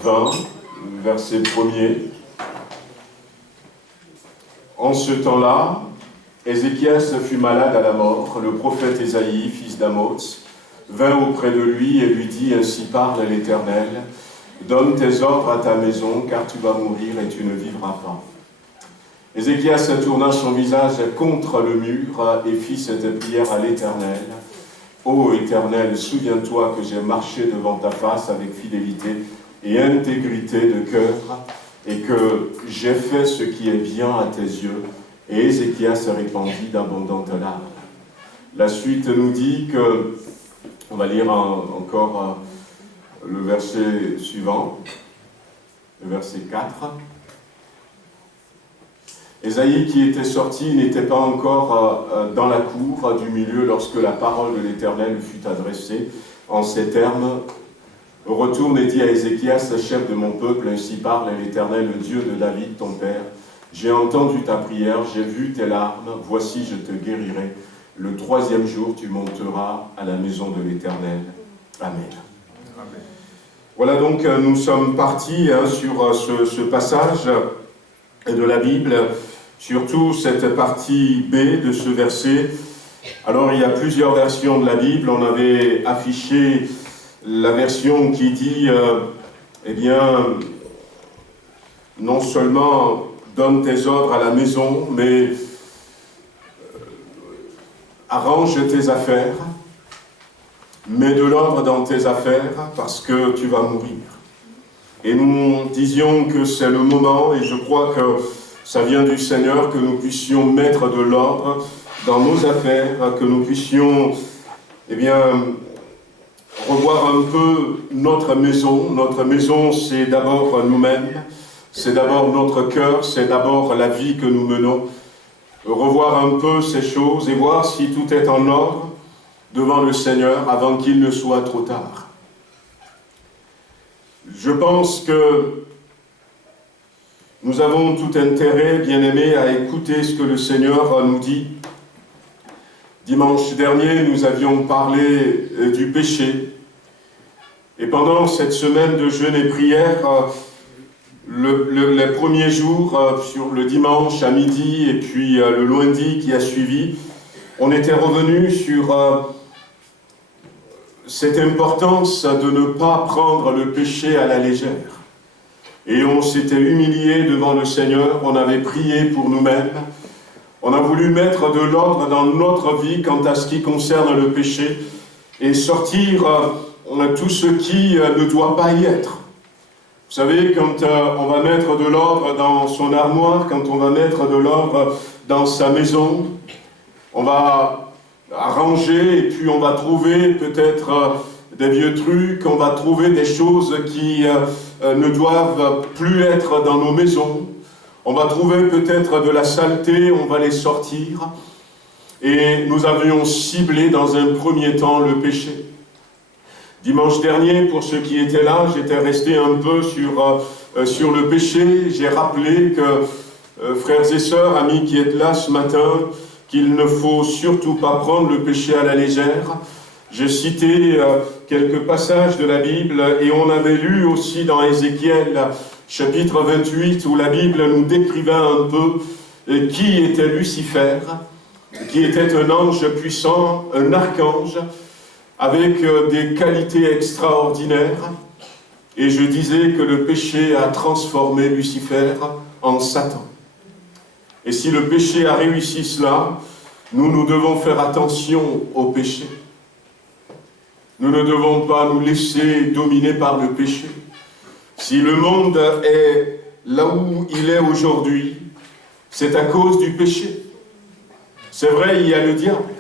20, verset 1er. En ce temps-là, Ézéchias fut malade à la mort. Le prophète Ésaïe, fils d'Amoz, vint auprès de lui et lui dit, ainsi parle l'Éternel, donne tes ordres à ta maison, car tu vas mourir et tu ne vivras pas. Ézéchias tourna son visage contre le mur et fit cette prière à l'Éternel. Ô Éternel, souviens-toi que j'ai marché devant ta face avec fidélité et intégrité de cœur, et que j'ai fait ce qui est bien à tes yeux. Et Ézéchias répandit d'abondantes larmes. La suite nous dit que, on va lire encore le verset suivant, le verset 4. Ésaïe qui était sorti n'était pas encore dans la cour du milieu lorsque la parole de l'Éternel fut adressée en ces termes. Retourne et dis à Ézéchias, chef de mon peuple, ainsi parle l'Éternel, le Dieu de David, ton père. J'ai entendu ta prière, j'ai vu tes larmes, voici je te guérirai. Le 3e jour, tu monteras à la maison de l'Éternel. Amen. Amen. Voilà donc, nous sommes partis sur ce passage de la Bible, surtout cette partie B de ce verset. Alors, il y a plusieurs versions de la Bible. On avait affiché la version qui dit, non seulement donne tes ordres à la maison, mais arrange tes affaires, mets de l'ordre dans tes affaires, parce que tu vas mourir. Et nous disions que c'est le moment, et je crois que ça vient du Seigneur, que nous puissions mettre de l'ordre dans nos affaires, que nous puissions, revoir un peu notre maison. Notre maison, c'est d'abord nous-mêmes, c'est d'abord notre cœur, c'est d'abord la vie que nous menons. Revoir un peu ces choses et voir si tout est en ordre devant le Seigneur avant qu'il ne soit trop tard. Je pense que nous avons tout intérêt, bien-aimés, à écouter ce que le Seigneur nous dit. Dimanche dernier, nous avions parlé du péché. Et pendant cette semaine de jeûne et prière, les premiers jours, sur le dimanche à midi et puis le lundi qui a suivi, on était revenu sur cette importance de ne pas prendre le péché à la légère. Et on s'était humilié devant le Seigneur, on avait prié pour nous-mêmes, on a voulu mettre de l'ordre dans notre vie quant à ce qui concerne le péché et sortir tout ce qui ne doit pas y être. Vous savez, quand on va mettre de l'ordre dans son armoire, quand on va mettre de l'ordre dans sa maison, on va arranger et puis on va trouver peut-être des vieux trucs, on va trouver des choses qui ne doivent plus être dans nos maisons. On va trouver peut-être de la saleté, on va les sortir. Et nous avions ciblé dans un premier temps le péché. Dimanche dernier, pour ceux qui étaient là, j'étais resté un peu sur le péché. J'ai rappelé que, frères et sœurs, amis qui êtes là ce matin, qu'il ne faut surtout pas prendre le péché à la légère. J'ai cité quelques passages de la Bible et on avait lu aussi dans Ézéchiel, chapitre 28, où la Bible nous décrivait un peu qui était Lucifer, qui était un ange puissant, un archange, avec des qualités extraordinaires. Et je disais que le péché a transformé Lucifer en Satan. Et si le péché a réussi cela, nous devons faire attention au péché. Nous ne devons pas nous laisser dominer par le péché. Si le monde est là où il est aujourd'hui, c'est à cause du péché. C'est vrai, il y a le diable.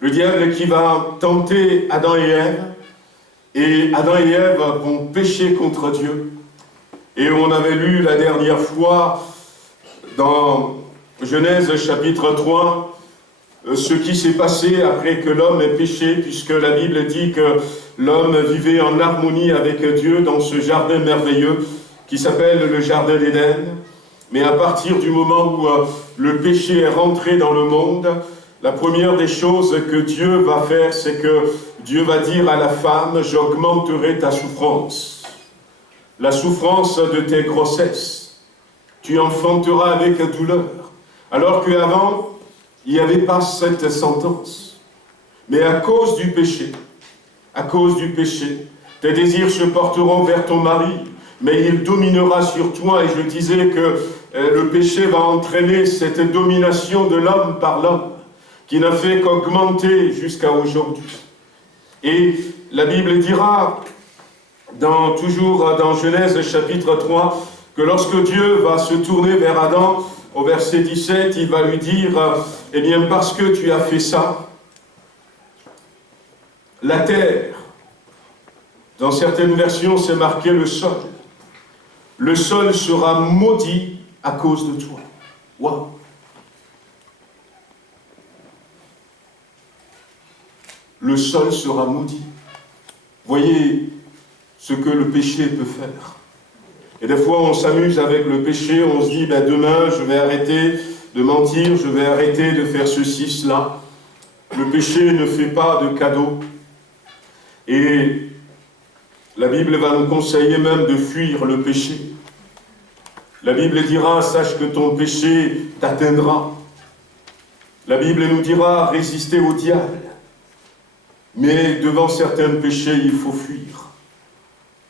Le diable qui va tenter Adam et Ève, et Adam et Ève vont pécher contre Dieu. Et on avait lu la dernière fois dans Genèse chapitre 3, ce qui s'est passé après que l'homme ait péché, puisque la Bible dit que l'homme vivait en harmonie avec Dieu dans ce jardin merveilleux qui s'appelle le jardin d'Éden. Mais à partir du moment où le péché est rentré dans le monde, la première des choses que Dieu va faire, c'est que Dieu va dire à la femme, j'augmenterai ta souffrance, la souffrance de tes grossesses. Tu enfanteras avec douleur. Alors qu'avant, il n'y avait pas cette sentence. Mais à cause du péché, tes désirs se porteront vers ton mari, mais il dominera sur toi. Et je disais que le péché va entraîner cette domination de l'homme par l'homme, qui n'a fait qu'augmenter jusqu'à aujourd'hui. Et la Bible dira, toujours dans Genèse chapitre 3, que lorsque Dieu va se tourner vers Adam, au verset 17, il va lui dire, eh bien parce que tu as fait ça, la terre, dans certaines versions c'est marqué le sol sera maudit à cause de toi. Wow. Le sol sera maudit. Voyez ce que le péché peut faire. Et des fois, on s'amuse avec le péché, on se dit, demain, je vais arrêter de mentir, je vais arrêter de faire ceci, cela. Le péché ne fait pas de cadeaux. Et la Bible va nous conseiller même de fuir le péché. La Bible dira, sache que ton péché t'atteindra. La Bible nous dira, résister au diable. Mais devant certains péchés, il faut fuir.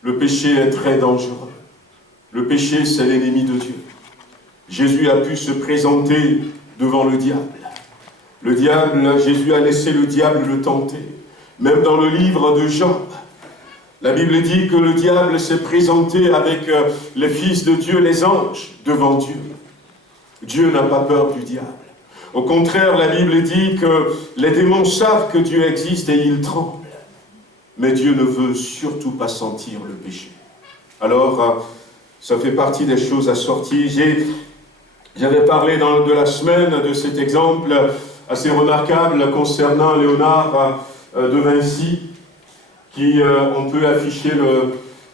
Le péché est très dangereux. Le péché, c'est l'ennemi de Dieu. Jésus a pu se présenter devant le diable. Le diable, Jésus a laissé le diable le tenter. Même dans le livre de Jean, la Bible dit que le diable s'est présenté avec les fils de Dieu, les anges, devant Dieu. Dieu n'a pas peur du diable. Au contraire, la Bible dit que les démons savent que Dieu existe et ils tremblent. Mais Dieu ne veut surtout pas sentir le péché. Alors, ça fait partie des choses à sortir. J'avais parlé de la semaine de cet exemple assez remarquable concernant Léonard de Vinci, qui, on peut afficher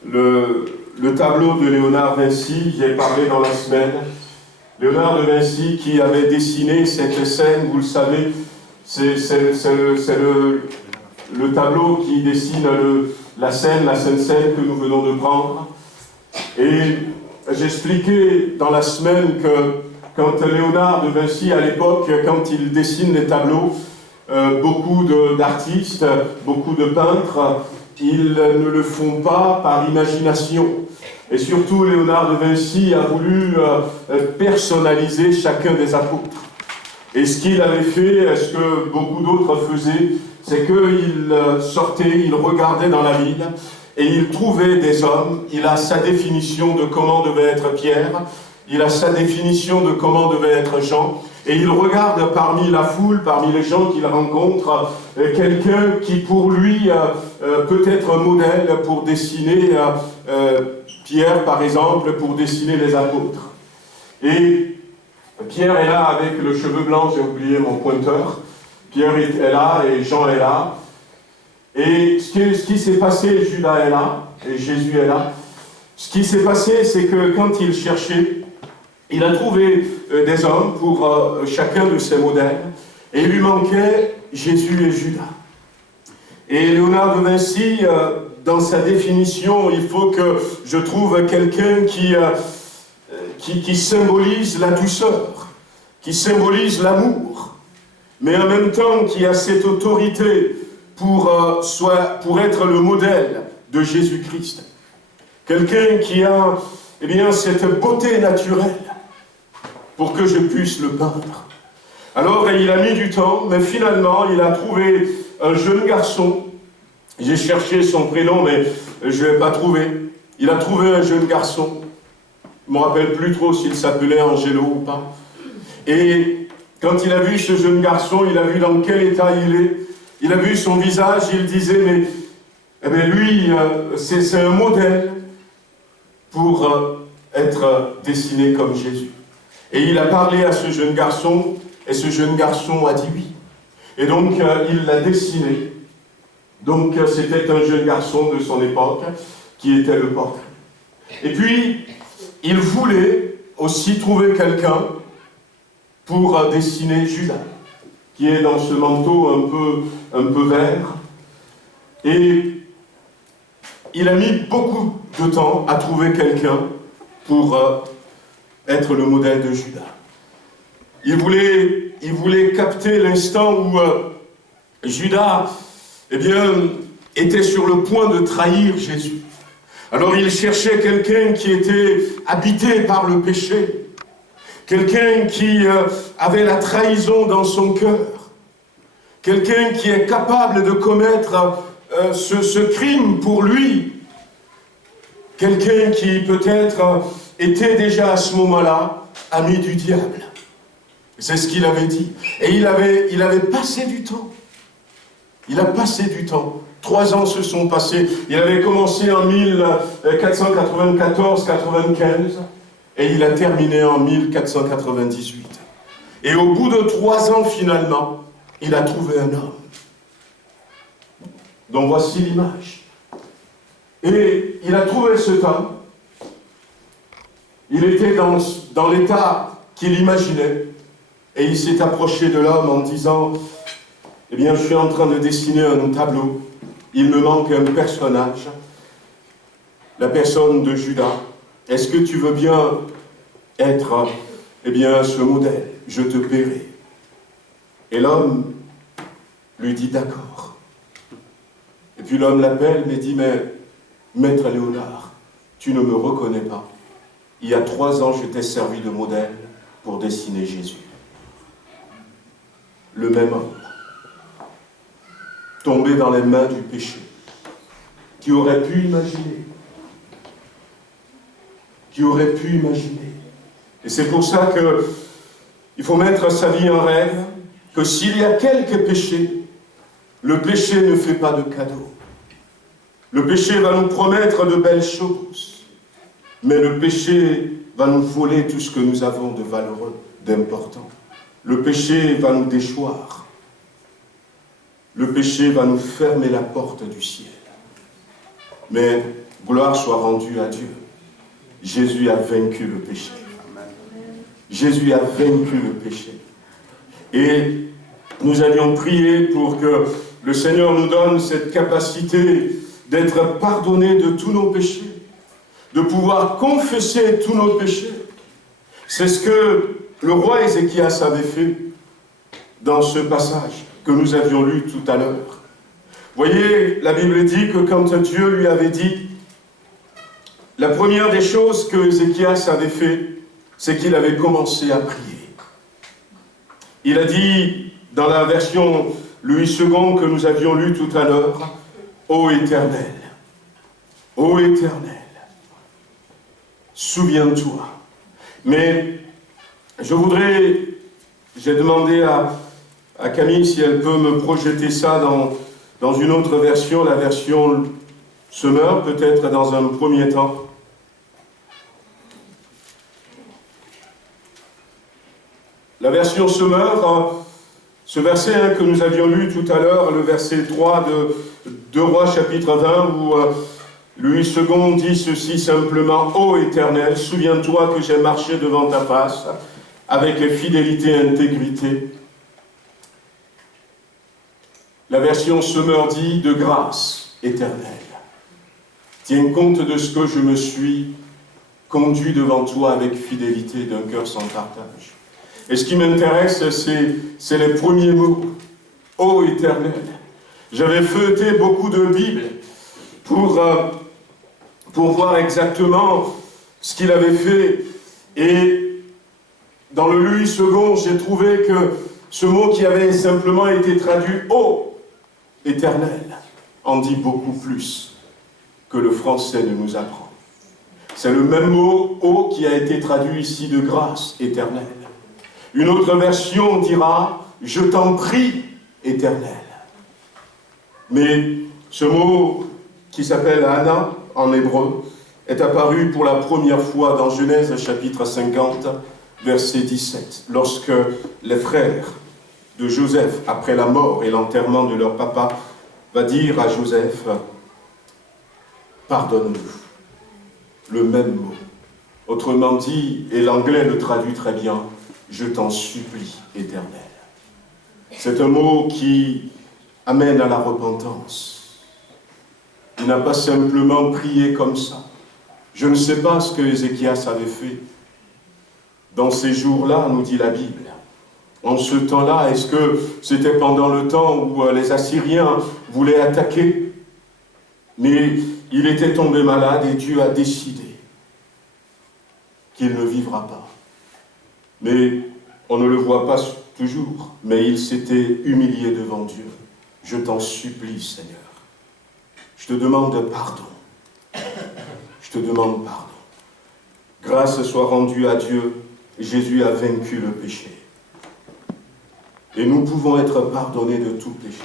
le tableau de Léonard Vinci. J'ai parlé dans la semaine. Léonard de Vinci qui avait dessiné cette scène, vous le savez, c'est le tableau qui dessine la scène que nous venons de prendre. Et j'expliquais dans la semaine que quand Léonard de Vinci, à l'époque, quand il dessine les tableaux, beaucoup d'artistes, beaucoup de peintres, ils ne le font pas par imagination. Et surtout, Léonard de Vinci a voulu personnaliser chacun des apôtres. Et ce qu'il avait fait, ce que beaucoup d'autres faisaient, c'est qu'il sortait, il regardait dans la ville, et il trouvait des hommes. Il a sa définition de comment devait être Pierre, il a sa définition de comment devait être Jean, et il regarde parmi la foule, parmi les gens qu'il rencontre, quelqu'un qui pour lui peut être modèle pour dessiner Pierre, par exemple, pour dessiner les apôtres. Et Pierre est là avec le cheveu blanc, j'ai oublié mon pointeur. Pierre est là et Jean est là. Et ce qui s'est passé, Judas est là et Jésus est là. Ce qui s'est passé, c'est que quand il cherchait, il a trouvé des hommes pour chacun de ses modèles. Et il lui manquait Jésus et Judas. Et Léonard de Vinci, dans sa définition, il faut que je trouve quelqu'un qui symbolise la douceur, qui symbolise l'amour, mais en même temps qui a cette autorité pour être le modèle de Jésus-Christ. Quelqu'un qui a cette beauté naturelle pour que je puisse le peindre. Alors il a mis du temps, mais finalement il a trouvé un jeune garçon. J'ai cherché son prénom, mais je ne l'ai pas trouvé. Il a trouvé un jeune garçon. Je ne me rappelle plus trop s'il s'appelait Angelo ou pas. Et quand il a vu ce jeune garçon, il a vu dans quel état il est. Il a vu son visage, il disait, mais lui, c'est un modèle pour être dessiné comme Jésus. Et il a parlé à ce jeune garçon, et ce jeune garçon a dit oui. Et donc, il l'a dessiné. Donc, c'était un jeune garçon de son époque qui était le portrait. Et puis, il voulait aussi trouver quelqu'un pour dessiner Judas. qui est dans ce manteau un peu vert. Et il a mis beaucoup de temps à trouver quelqu'un pour être le modèle de Judas. Il voulait capter l'instant où Judas, était sur le point de trahir Jésus. Alors il cherchait quelqu'un qui était habité par le péché, quelqu'un qui avait la trahison dans son cœur, quelqu'un qui est capable de commettre ce crime pour lui, quelqu'un qui peut-être était déjà à ce moment-là ami du diable. C'est ce qu'il avait dit. Et il avait passé du temps. Il a passé du temps. 3 ans se sont passés. Il avait commencé en 1494-95 et il a terminé en 1498. Et au bout de 3 ans, finalement, il a trouvé un homme. Donc voici l'image. Et il a trouvé cet homme. Il était dans l'état qu'il imaginait. Et il s'est approché de l'homme en disant, eh bien, je suis en train de dessiner un tableau. Il me manque un personnage, la personne de Judas. Est-ce que tu veux bien être, ce modèle? Je te paierai. Et l'homme lui dit d'accord. Et puis l'homme l'appelle, mais dit, mais Maître Léonard, tu ne me reconnais pas. Il y a 3 ans, je t'ai servi de modèle pour dessiner Jésus. Le même homme, tombé dans les mains du péché, qui aurait pu imaginer, Et c'est pour ça qu'il faut mettre sa vie en règle, que s'il y a quelques péchés, le péché ne fait pas de cadeau. Le péché va nous promettre de belles choses, mais le péché va nous voler tout ce que nous avons de valeureux, d'important. Le péché va nous déchoir. Le péché va nous fermer la porte du ciel. Mais gloire soit rendue à Dieu. Jésus a vaincu le péché. Jésus a vaincu le péché. Et nous allions prier pour que le Seigneur nous donne cette capacité d'être pardonnés de tous nos péchés, de pouvoir confesser tous nos péchés. C'est ce que le roi Ézéchias avait fait dans ce passage que nous avions lu tout à l'heure. Voyez, la Bible dit que quand Dieu lui avait dit, la première des choses que Ézéchias avait fait, c'est qu'il avait commencé à prier. Il a dit, dans la version Louis II que nous avions lue tout à l'heure, ô Éternel, souviens-toi. Mais j'ai demandé à Camille si elle peut me projeter ça dans une autre version, la version Semeur, peut-être dans un premier temps. La version Semeur, ce verset que nous avions lu tout à l'heure, le verset 3 de 2 Rois chapitre 20, où Louis II dit ceci simplement, « Ô Éternel, souviens-toi que j'ai marché devant ta face avec fidélité et intégrité. » La version Semeur dit « De grâce éternelle. Tiens compte de ce que je me suis conduit devant toi avec fidélité d'un cœur sans partage. » Et ce qui m'intéresse, c'est les premiers mots. « Ô Éternel ». J'avais feuilleté beaucoup de Bibles pour voir exactement ce qu'il avait fait. Et dans le Louis II, j'ai trouvé que ce mot qui avait simplement été traduit « Ô Éternel » en dit beaucoup plus que le français ne nous apprend. C'est le même mot « ô » qui a été traduit ici de grâce éternelle. Une autre version dira « je t'en prie, Éternel ». Mais ce mot qui s'appelle Anna en hébreu est apparu pour la première fois dans Genèse chapitre 50, verset 17, lorsque les frères de Joseph, après la mort et l'enterrement de leur papa, va dire à Joseph « pardonne-nous ». Le même mot. Autrement dit, et l'anglais le traduit très bien, « je t'en supplie, Éternel ». C'est un mot qui amène à la repentance. Il n'a pas simplement prié comme ça. Je ne sais pas ce que Ézéchias avait fait dans ces jours-là, nous dit la Bible. En ce temps-là, est-ce que c'était pendant le temps où les Assyriens voulaient attaquer? Mais il était tombé malade et Dieu a décidé qu'il ne vivra pas. Mais on ne le voit pas toujours, mais il s'était humilié devant Dieu. Je t'en supplie, Seigneur. Je te demande pardon. Je te demande pardon. Grâce soit rendue à Dieu. Jésus a vaincu le péché. Et nous pouvons être pardonnés de tout péché.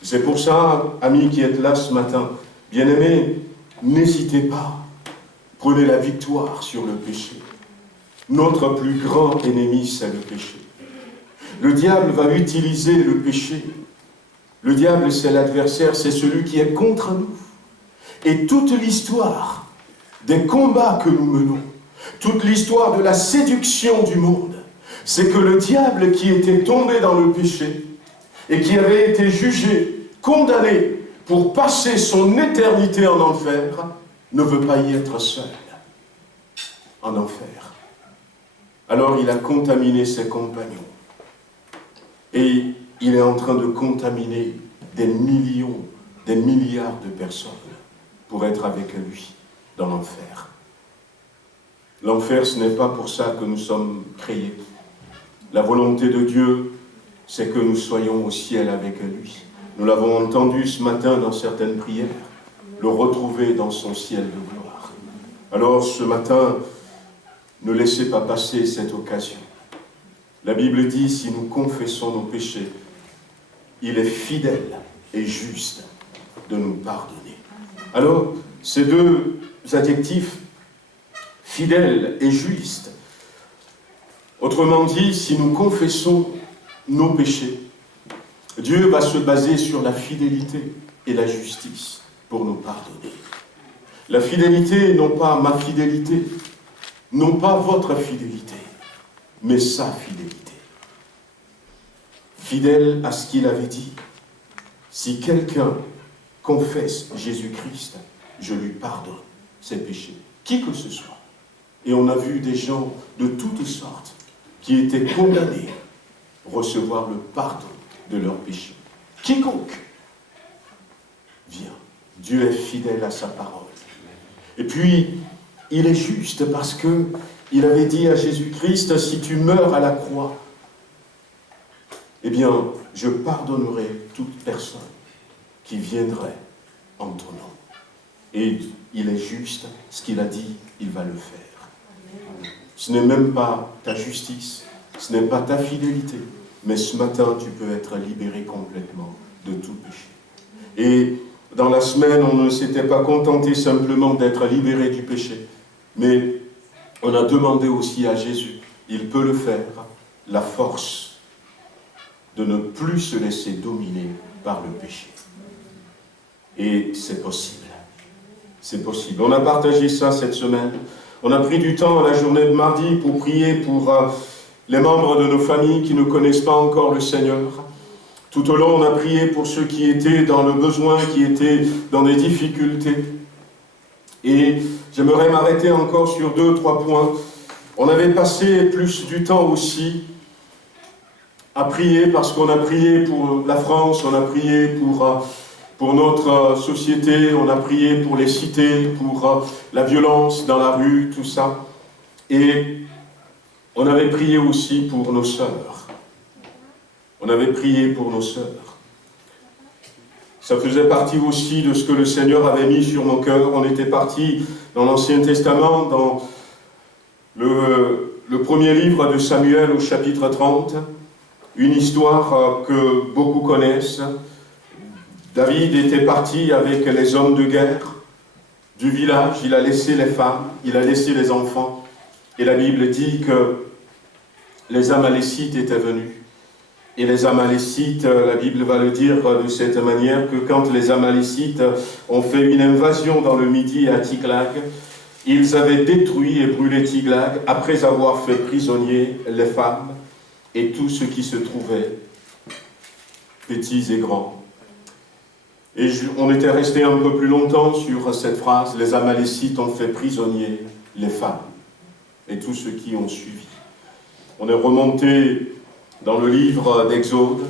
C'est pour ça, amis qui êtes là ce matin, bien-aimés, n'hésitez pas. Prenez la victoire sur le péché. Notre plus grand ennemi, c'est le péché. Le diable va utiliser le péché. Le diable, c'est l'adversaire, c'est celui qui est contre nous. Et toute l'histoire des combats que nous menons, toute l'histoire de la séduction du monde, c'est que le diable qui était tombé dans le péché et qui avait été jugé, condamné pour passer son éternité en enfer, ne veut pas y être seul en enfer. Alors il a contaminé ses compagnons. Et il est en train de contaminer des millions, des milliards de personnes pour être avec lui dans l'enfer. L'enfer, ce n'est pas pour ça que nous sommes créés. La volonté de Dieu, c'est que nous soyons au ciel avec lui. Nous l'avons entendu ce matin dans certaines prières, le retrouver dans son ciel de gloire. Alors ce matin, ne laissez pas passer cette occasion. La Bible dit, si nous confessons nos péchés, il est fidèle et juste de nous pardonner. Alors, ces deux adjectifs, fidèle et juste, autrement dit, si nous confessons nos péchés, Dieu va se baser sur la fidélité et la justice pour nous pardonner. La fidélité, non pas ma fidélité, non pas votre fidélité, mais sa fidélité. Fidèle à ce qu'il avait dit. Si quelqu'un confesse Jésus-Christ, je lui pardonne ses péchés, qui que ce soit. Et on a vu des gens de toutes sortes qui étaient condamnés à recevoir le pardon de leurs péchés. Quiconque vient, Dieu est fidèle à sa parole. Et puis, il est juste parce que il avait dit à Jésus-Christ, si tu meurs à la croix, eh bien, je pardonnerai toute personne qui viendrait en ton nom. Et il est juste, ce qu'il a dit, il va le faire. Ce n'est même pas ta justice, ce n'est pas ta fidélité, mais ce matin, tu peux être libéré complètement de tout péché. Et dans la semaine, on ne s'était pas contenté simplement d'être libéré du péché, mais on a demandé aussi à Jésus, il peut le faire, la force de ne plus se laisser dominer par le péché. Et c'est possible. C'est possible. On a partagé ça cette semaine. On a pris du temps à la journée de mardi pour prier pour les membres de nos familles qui ne connaissent pas encore le Seigneur. Tout au long, on a prié pour ceux qui étaient dans le besoin, qui étaient dans des difficultés. Et j'aimerais m'arrêter encore sur 2 ou 3 points. On avait passé plus du temps aussi à prier parce qu'on a prié pour la France, on a prié pour notre société, on a prié pour les cités, pour la violence dans la rue, tout ça. Et on avait prié aussi pour nos sœurs. On avait prié pour nos sœurs. Ça faisait partie aussi de ce que le Seigneur avait mis sur mon cœur. On était parti dans l'Ancien Testament, dans le premier livre de Samuel au chapitre 30, une histoire que beaucoup connaissent. David était parti avec les hommes de guerre du village, il a laissé les femmes, il a laissé les enfants, et la Bible dit que les Amalécites étaient venus. Et les Amalécites, la Bible va le dire de cette manière, que quand les Amalécites ont fait une invasion dans le Midi à Tiglag, ils avaient détruit et brûlé Tiglag après avoir fait prisonnier les femmes et tout ce qui se trouvait petits et grands. Et on était resté un peu plus longtemps sur cette phrase, les Amalécites ont fait prisonniers les femmes et tous ceux qui ont suivi. On est remonté dans le livre d'Exode.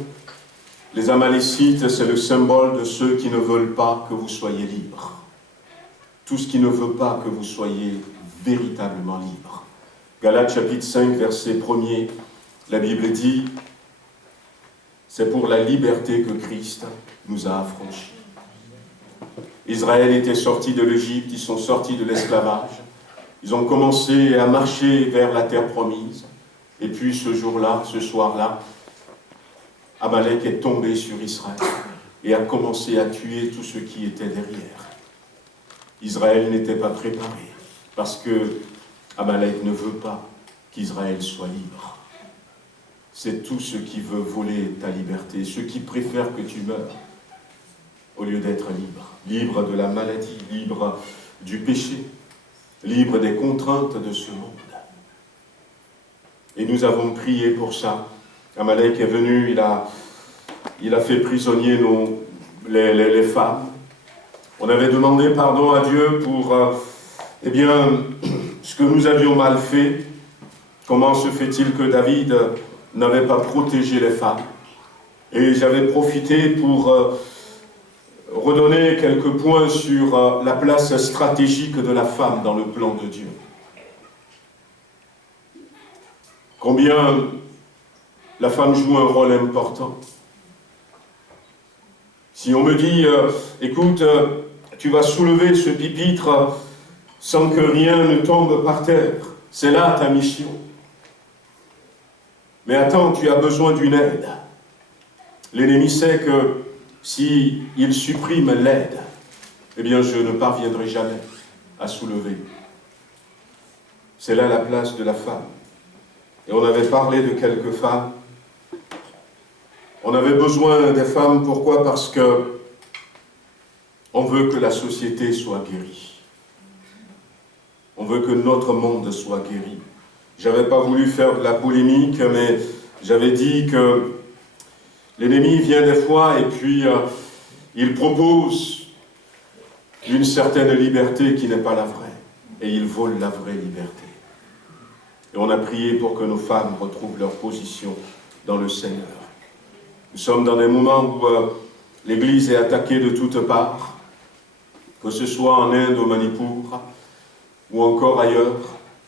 Les Amalécites, c'est le symbole de ceux qui ne veulent pas que vous soyez libres. Tout ce qui ne veut pas que vous soyez véritablement libres. Galates chapitre 5, verset 1er, la Bible dit, c'est pour la liberté que Christ nous a affranchis. Israël était sorti de l'Égypte, ils sont sortis de l'esclavage. Ils ont commencé à marcher vers la terre promise. Et puis ce jour-là, ce soir-là, Amalek est tombé sur Israël et a commencé à tuer tous ceux qui étaient derrière. Israël n'était pas préparé parce que Amalek ne veut pas qu'Israël soit libre. C'est tout ce qui veut voler ta liberté, ceux qui préfèrent que tu meurs au lieu d'être libre. Libre de la maladie, libre du péché, libre des contraintes de ce monde. Et nous avons prié pour ça. Amalek est venu, il a fait prisonnier les femmes. On avait demandé pardon à Dieu pour ce que nous avions mal fait. Comment se fait-il que David n'avait pas protégé les femmes? Et j'avais profité pour redonner quelques points sur la place stratégique de la femme dans le plan de Dieu. Combien la femme joue un rôle important. Si on me dit, écoute, tu vas soulever ce pupitre sans que rien ne tombe par terre, c'est là ta mission. Mais attends, tu as besoin d'une aide. L'ennemi sait que si il supprime l'aide, eh bien je ne parviendrai jamais à soulever. C'est là la place de la femme. Et on avait parlé de quelques femmes. On avait besoin des femmes, pourquoi? Parce que on veut que la société soit guérie. On veut que notre monde soit guéri. J'avais pas voulu faire de la polémique, mais j'avais dit que l'ennemi vient des fois et puis il propose une certaine liberté qui n'est pas la vraie. Et il vole la vraie liberté. Et on a prié pour que nos femmes retrouvent leur position dans le Seigneur. Nous sommes dans des moments où l'Église est attaquée de toutes parts, que ce soit en Inde, au Manipur, ou encore ailleurs.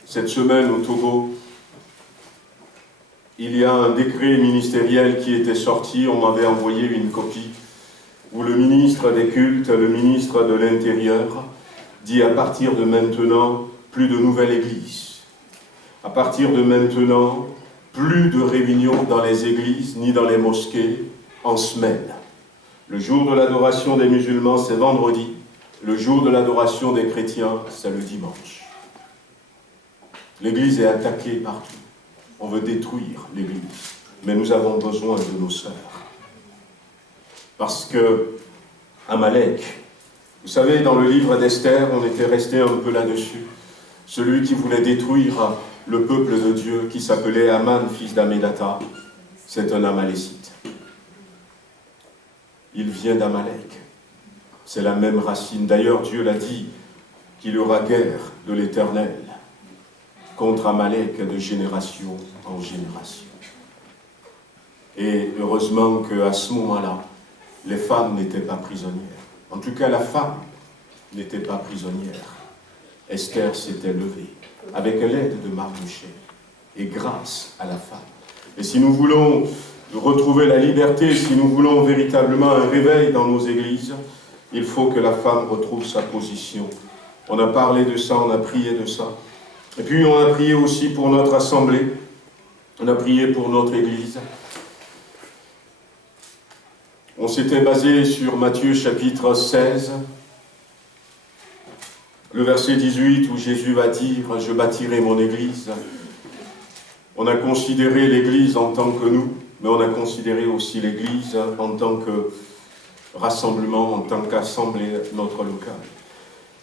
Cette semaine au Togo, il y a un décret ministériel qui était sorti, on m'avait envoyé une copie, où le ministre des cultes, le ministre de l'Intérieur, dit à partir de maintenant, plus de nouvelles églises. À partir de maintenant, plus de réunions dans les églises ni dans les mosquées en semaine. Le jour de l'adoration des musulmans, c'est vendredi. Le jour de l'adoration des chrétiens, c'est le dimanche. L'Église est attaquée partout. On veut détruire l'Église. Mais nous avons besoin de nos sœurs. Parce que Amalek, vous savez, dans le livre d'Esther, on était resté un peu là-dessus. Celui qui voulait détruire le peuple de Dieu, qui s'appelait Aman, fils d'Amédatha, c'est un Amalécite. Il vient d'Amalek. C'est la même racine. D'ailleurs, Dieu l'a dit qu'il y aura guerre de l'Éternel contre Amalek de génération en génération. Et heureusement qu'à ce moment-là, les femmes n'étaient pas prisonnières. En tout cas, la femme n'était pas prisonnière. Esther s'était levée avec l'aide de Mardochée et grâce à la femme. Et si nous voulons retrouver la liberté, si nous voulons véritablement un réveil dans nos églises, il faut que la femme retrouve sa position. On a parlé de ça, on a prié de ça. Et puis on a prié aussi pour notre assemblée, on a prié pour notre église. On s'était basé sur Matthieu chapitre 16, le verset 18 où Jésus va dire « Je bâtirai mon église ». On a considéré l'église en tant que nous, mais on a considéré aussi l'église en tant que rassemblement, en tant qu'assemblée, notre local.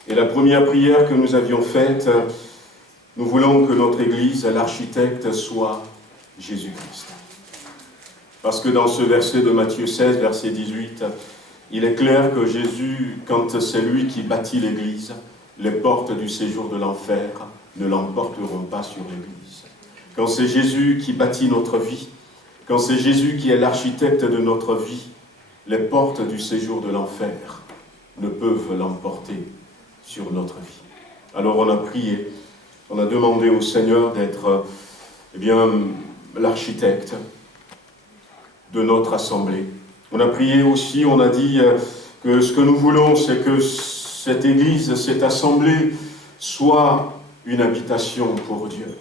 Et la première prière que nous avions faite, nous voulons que notre église, l'architecte, soit Jésus-Christ. Parce que dans ce verset de Matthieu 16, verset 18, il est clair que Jésus, quand c'est lui qui bâtit l'Église, les portes du séjour de l'enfer ne l'emporteront pas sur l'Église. Quand c'est Jésus qui bâtit notre vie, quand c'est Jésus qui est l'architecte de notre vie, les portes du séjour de l'enfer ne peuvent l'emporter sur notre vie. Alors on a prié, on a demandé au Seigneur d'être l'architecte de notre assemblée. On a prié aussi, on a dit que ce que nous voulons, c'est que cette Église, cette assemblée, soit une habitation pour Dieu.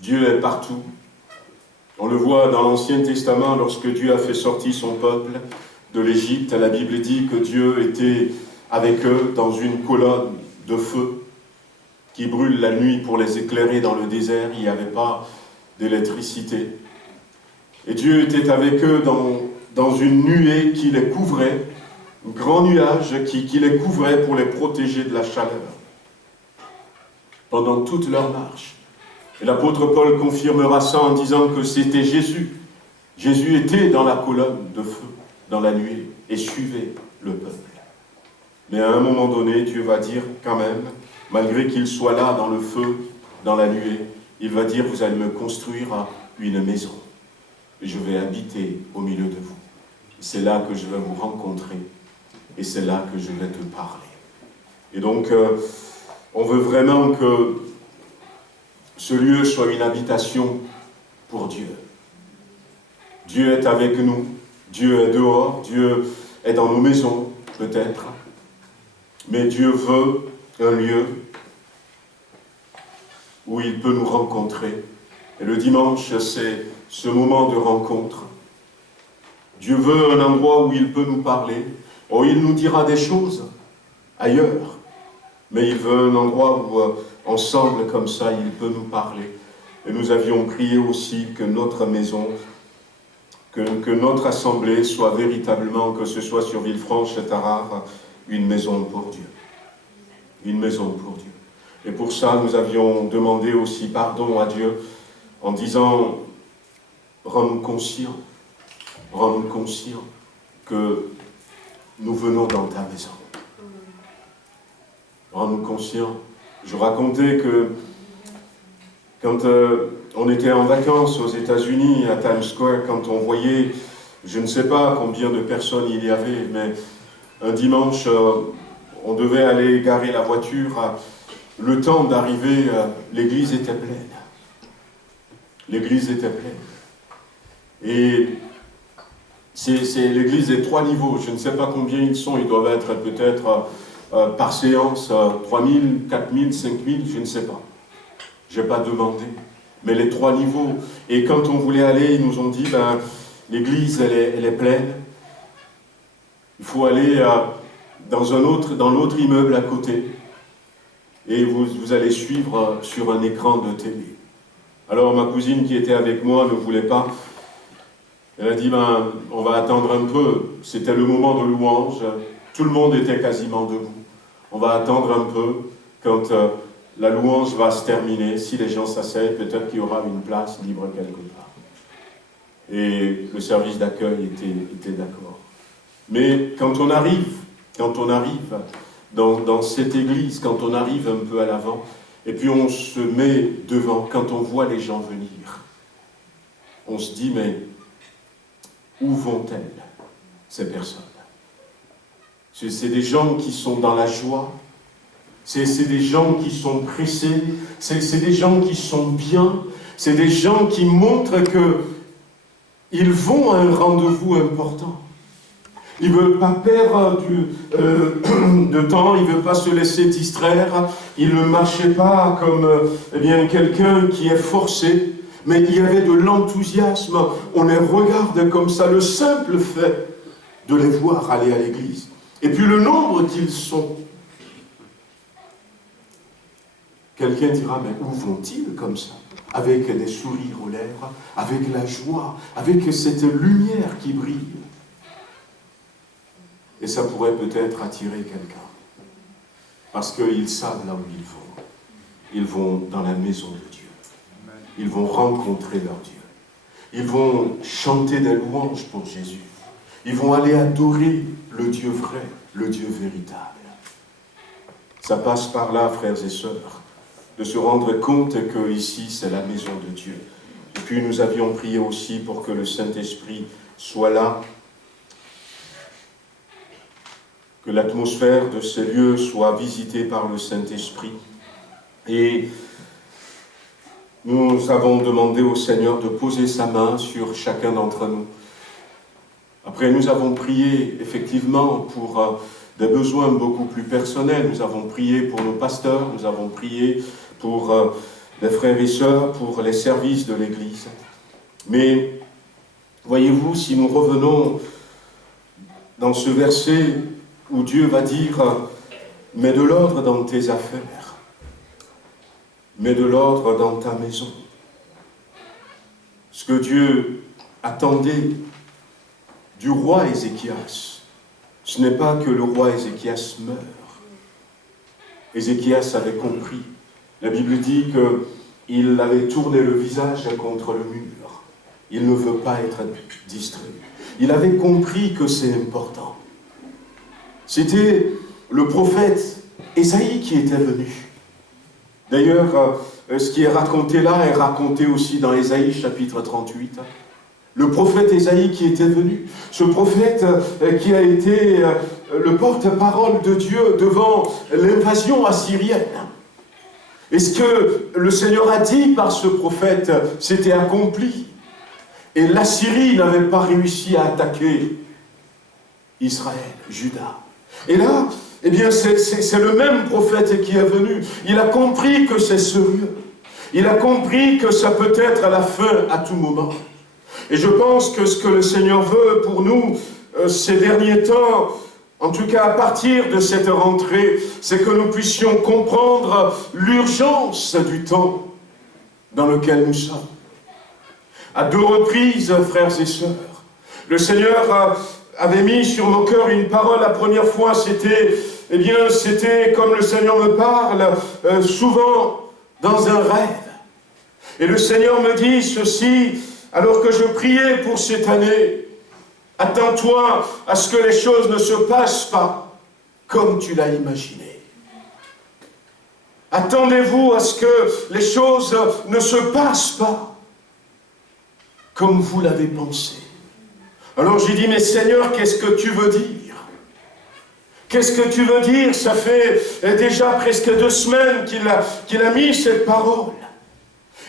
Dieu est partout. On le voit dans l'Ancien Testament, lorsque Dieu a fait sortir son peuple de l'Égypte, la Bible dit que Dieu était avec eux dans une colonne de feu qui brûle la nuit pour les éclairer dans le désert. Il n'y avait pas d'électricité. Et Dieu était avec eux dans une nuée qui les couvrait, un grand nuage qui les couvrait pour les protéger de la chaleur pendant toute leur marche. Et l'apôtre Paul confirmera ça en disant que c'était Jésus. Jésus était dans la colonne de feu, dans la nuée, et suivait le peuple. Mais à un moment donné, Dieu va dire quand même, malgré qu'il soit là dans le feu, dans la nuée, il va dire, vous allez me construire une maison. Et je vais habiter au milieu de vous. C'est là que je vais vous rencontrer. Et c'est là que je vais te parler. Et donc, on veut vraiment que ce lieu soit une habitation pour Dieu. Dieu est avec nous. Dieu est dehors. Dieu est dans nos maisons, peut-être. Mais Dieu veut un lieu où il peut nous rencontrer. Et le dimanche, c'est ce moment de rencontre. Dieu veut un endroit où il peut nous parler. Oh, il nous dira des choses ailleurs. Mais il veut un endroit où, ensemble, comme ça, il peut nous parler. Et nous avions prié aussi que notre maison, que notre assemblée soit véritablement, que ce soit sur Villefranche et Tarare, une maison pour Dieu. Une maison pour Dieu. Et pour ça, nous avions demandé aussi pardon à Dieu en disant, rends-nous conscients que nous venons dans ta maison. Rends-nous conscients. Je racontais que quand on était en vacances aux États-Unis, à Times Square, quand on voyait, je ne sais pas combien de personnes il y avait, mais un dimanche, on devait aller garer la voiture. Le temps d'arriver, l'église était pleine. L'église était pleine. Et c'est l'église des 3 niveaux. Je ne sais pas combien ils sont. Ils doivent être peut-être par séance 3000, 4000, 5000, je ne sais pas. Je n'ai pas demandé. Mais les 3 niveaux. Et quand on voulait aller, ils nous ont dit, l'église, elle est pleine. Il faut aller dans l'autre immeuble à côté. Et vous allez suivre sur un écran de télé. Alors ma cousine qui était avec moi ne voulait pas. Elle a dit, on va attendre un peu. C'était le moment de louange. Tout le monde était quasiment debout. On va attendre un peu quand la louange va se terminer. Si les gens s'asseyent, peut-être qu'il y aura une place libre quelque part. Et le service d'accueil était d'accord. Mais quand on arrive dans cette église, quand on arrive un peu à l'avant, et puis on se met devant, quand on voit les gens venir, on se dit, mais où vont-elles, ces personnes? C'est des gens qui sont dans la joie, c'est des gens qui sont pressés, c'est des gens qui sont bien, c'est des gens qui montrent qu'ils vont à un rendez-vous important. Ils ne veulent pas perdre de temps, ils ne veulent pas se laisser distraire, ils ne marchaient pas comme quelqu'un qui est forcé, mais il y avait de l'enthousiasme. On les regarde comme ça, le simple fait de les voir aller à l'église. Et puis le nombre qu'ils sont. Quelqu'un dira, mais où vont-ils comme ça? Avec des sourires aux lèvres, avec la joie, avec cette lumière qui brille. Et ça pourrait peut-être attirer quelqu'un. Parce qu'ils savent là où ils vont. Ils vont dans la maison de Dieu. Ils vont rencontrer leur Dieu. Ils vont chanter des louanges pour Jésus. Ils vont aller adorer le Dieu vrai, le Dieu véritable. Ça passe par là, frères et sœurs, de se rendre compte que ici, c'est la maison de Dieu. Et puis nous avions prié aussi pour que le Saint-Esprit soit là, que l'atmosphère de ces lieux soit visitée par le Saint-Esprit. Et nous avons demandé au Seigneur de poser sa main sur chacun d'entre nous. Après, nous avons prié effectivement pour des besoins beaucoup plus personnels. Nous avons prié pour nos pasteurs, nous avons prié pour les frères et sœurs, pour les services de l'Église. Mais, voyez-vous, si nous revenons dans ce verset où Dieu va dire « Mets de l'ordre dans tes affaires, mets de l'ordre dans ta maison ». Ce que Dieu attendait du roi Ézéchias, ce n'est pas que le roi Ézéchias meure. Ézéchias avait compris. La Bible dit qu'il avait tourné le visage contre le mur. Il ne veut pas être distrait. Il avait compris que c'est important. C'était le prophète Ésaïe qui était venu. D'ailleurs, ce qui est raconté là est raconté aussi dans Ésaïe chapitre 38. Le prophète Ésaïe qui était venu. Ce prophète qui a été le porte-parole de Dieu devant l'invasion assyrienne. Et ce que le Seigneur a dit par ce prophète s'était accompli. Et l'Assyrie n'avait pas réussi à attaquer Israël, Juda. Et là, eh bien, c'est le même prophète qui est venu. Il a compris que c'est sérieux. Il a compris que ça peut être à la fin, à tout moment. Et je pense que ce que le Seigneur veut pour nous, ces derniers temps, en tout cas à partir de cette rentrée, c'est que nous puissions comprendre l'urgence du temps dans lequel nous sommes. À 2 reprises, frères et sœurs, le Seigneur avait mis sur mon cœur une parole. La première fois, c'était comme le Seigneur me parle, souvent dans un rêve. Et le Seigneur me dit ceci, alors que je priais pour cette année: attends-toi à ce que les choses ne se passent pas comme tu l'as imaginé. Attendez-vous à ce que les choses ne se passent pas comme vous l'avez pensé. Alors j'ai dit: mais Seigneur, qu'est-ce que tu veux dire? Qu'est-ce que tu veux dire? Ça fait déjà presque 2 semaines qu'il a mis cette parole.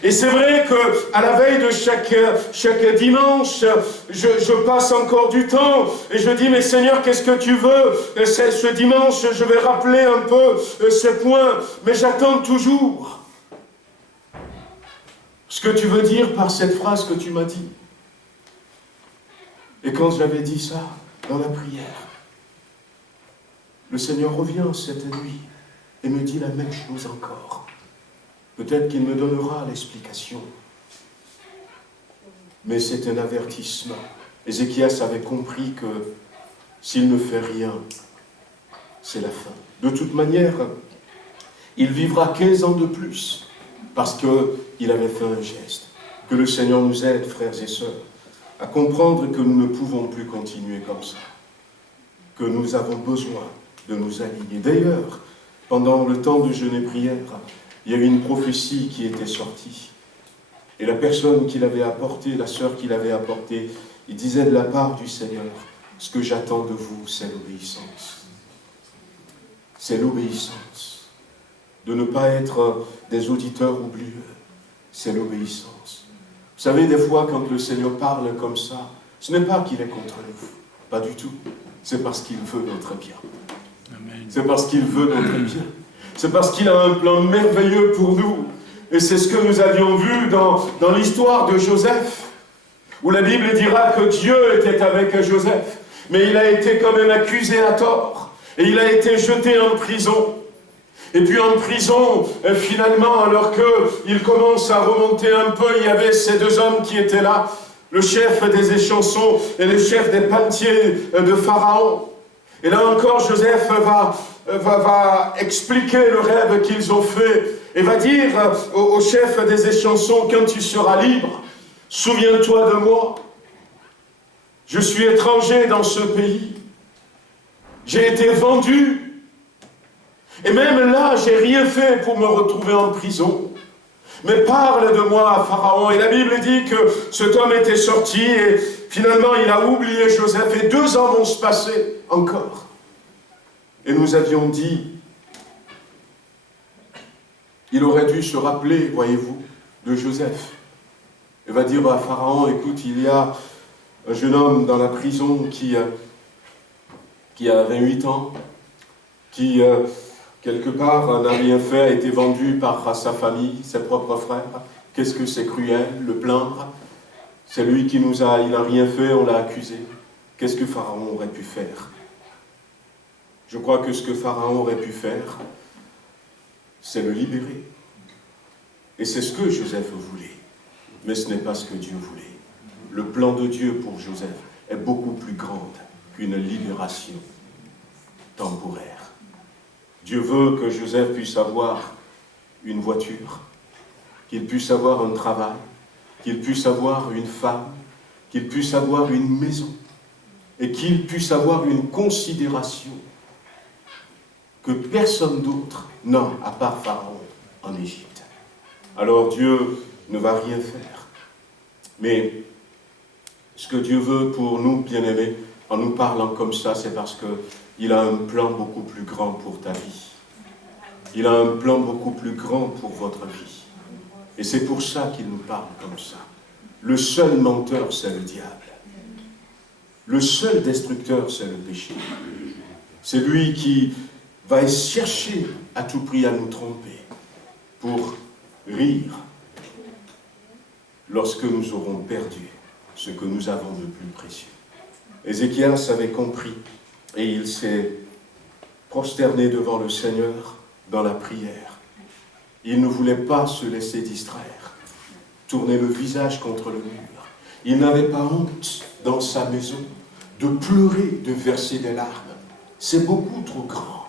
Et c'est vrai qu'à la veille de chaque dimanche, je passe encore du temps et je dis: mais Seigneur, qu'est-ce que tu veux? Ce dimanche, je vais rappeler un peu ce point, mais j'attends toujours ce que tu veux dire par cette phrase que tu m'as dit. Et quand j'avais dit ça dans la prière, le Seigneur revient cette nuit et me dit la même chose encore. Peut-être qu'il me donnera l'explication. Mais c'est un avertissement. Ézéchias avait compris que s'il ne fait rien, c'est la fin. De toute manière, il vivra 15 ans de plus parce qu'il avait fait un geste. Que le Seigneur nous aide, frères et sœurs, à comprendre que nous ne pouvons plus continuer comme ça. Que nous avons besoin de nous aligner. D'ailleurs, pendant le temps de jeûne et prière, il y a eu une prophétie qui était sortie. Et la personne qui l'avait apportée, la sœur qui l'avait apportée, il disait de la part du Seigneur: ce que j'attends de vous, c'est l'obéissance. C'est l'obéissance. De ne pas être des auditeurs oublieux. C'est l'obéissance. Vous savez, des fois, quand le Seigneur parle comme ça, ce n'est pas qu'il est contre nous. Pas du tout. C'est parce qu'il veut notre bien. Amen. C'est parce qu'il veut notre bien. C'est parce qu'il a un plan merveilleux pour nous. Et c'est ce que nous avions vu dans l'histoire de Joseph, où la Bible dira que Dieu était avec Joseph, mais il a été quand même accusé à tort, et il a été jeté en prison. Et puis en prison, finalement, alors qu'il commence à remonter un peu, il y avait ces 2 hommes qui étaient là, le chef des échansons et le chef des panetiers de Pharaon. Et là encore, Joseph va expliquer le rêve qu'ils ont fait et va dire au chef des échansons: quand tu seras libre, Souviens-toi de moi. Je suis étranger dans ce pays. J'ai été vendu. Et même là, j'ai rien fait pour me retrouver en prison. Mais parle de moi à Pharaon. Et la Bible dit que cet homme était sorti et finalement il a oublié Joseph. Et 2 ans vont se passer encore. Et nous avions dit, il aurait dû se rappeler, voyez-vous, de Joseph. Il va dire à Pharaon, écoute, il y a un jeune homme dans la prison qui a 28 ans, qui, quelque part, n'a rien fait, a été vendu par sa famille, ses propres frères. Qu'est-ce que c'est cruel, le plaindre. C'est lui qui il n'a rien fait, on l'a accusé. Qu'est-ce que Pharaon aurait pu faire? Je crois que ce que Pharaon aurait pu faire, c'est le libérer. Et c'est ce que Joseph voulait. Mais ce n'est pas ce que Dieu voulait. Le plan de Dieu pour Joseph est beaucoup plus grand qu'une libération temporaire. Dieu veut que Joseph puisse avoir une voiture, qu'il puisse avoir un travail, qu'il puisse avoir une femme, qu'il puisse avoir une maison, et qu'il puisse avoir une considération que personne d'autre n'a, à part Pharaon en Égypte. Alors Dieu ne va rien faire. Mais ce que Dieu veut pour nous, bien-aimés, en nous parlant comme ça, c'est parce qu'il a un plan beaucoup plus grand pour ta vie. Il a un plan beaucoup plus grand pour votre vie. Et c'est pour ça qu'il nous parle comme ça. Le seul menteur, c'est le diable. Le seul destructeur, c'est le péché. C'est lui qui va chercher à tout prix à nous tromper pour rire lorsque nous aurons perdu ce que nous avons de plus précieux. Ézéchias avait compris et il s'est prosterné devant le Seigneur dans la prière. Il ne voulait pas se laisser distraire, tourner le visage contre le mur. Il n'avait pas honte dans sa maison de pleurer, de verser des larmes. C'est beaucoup trop grand.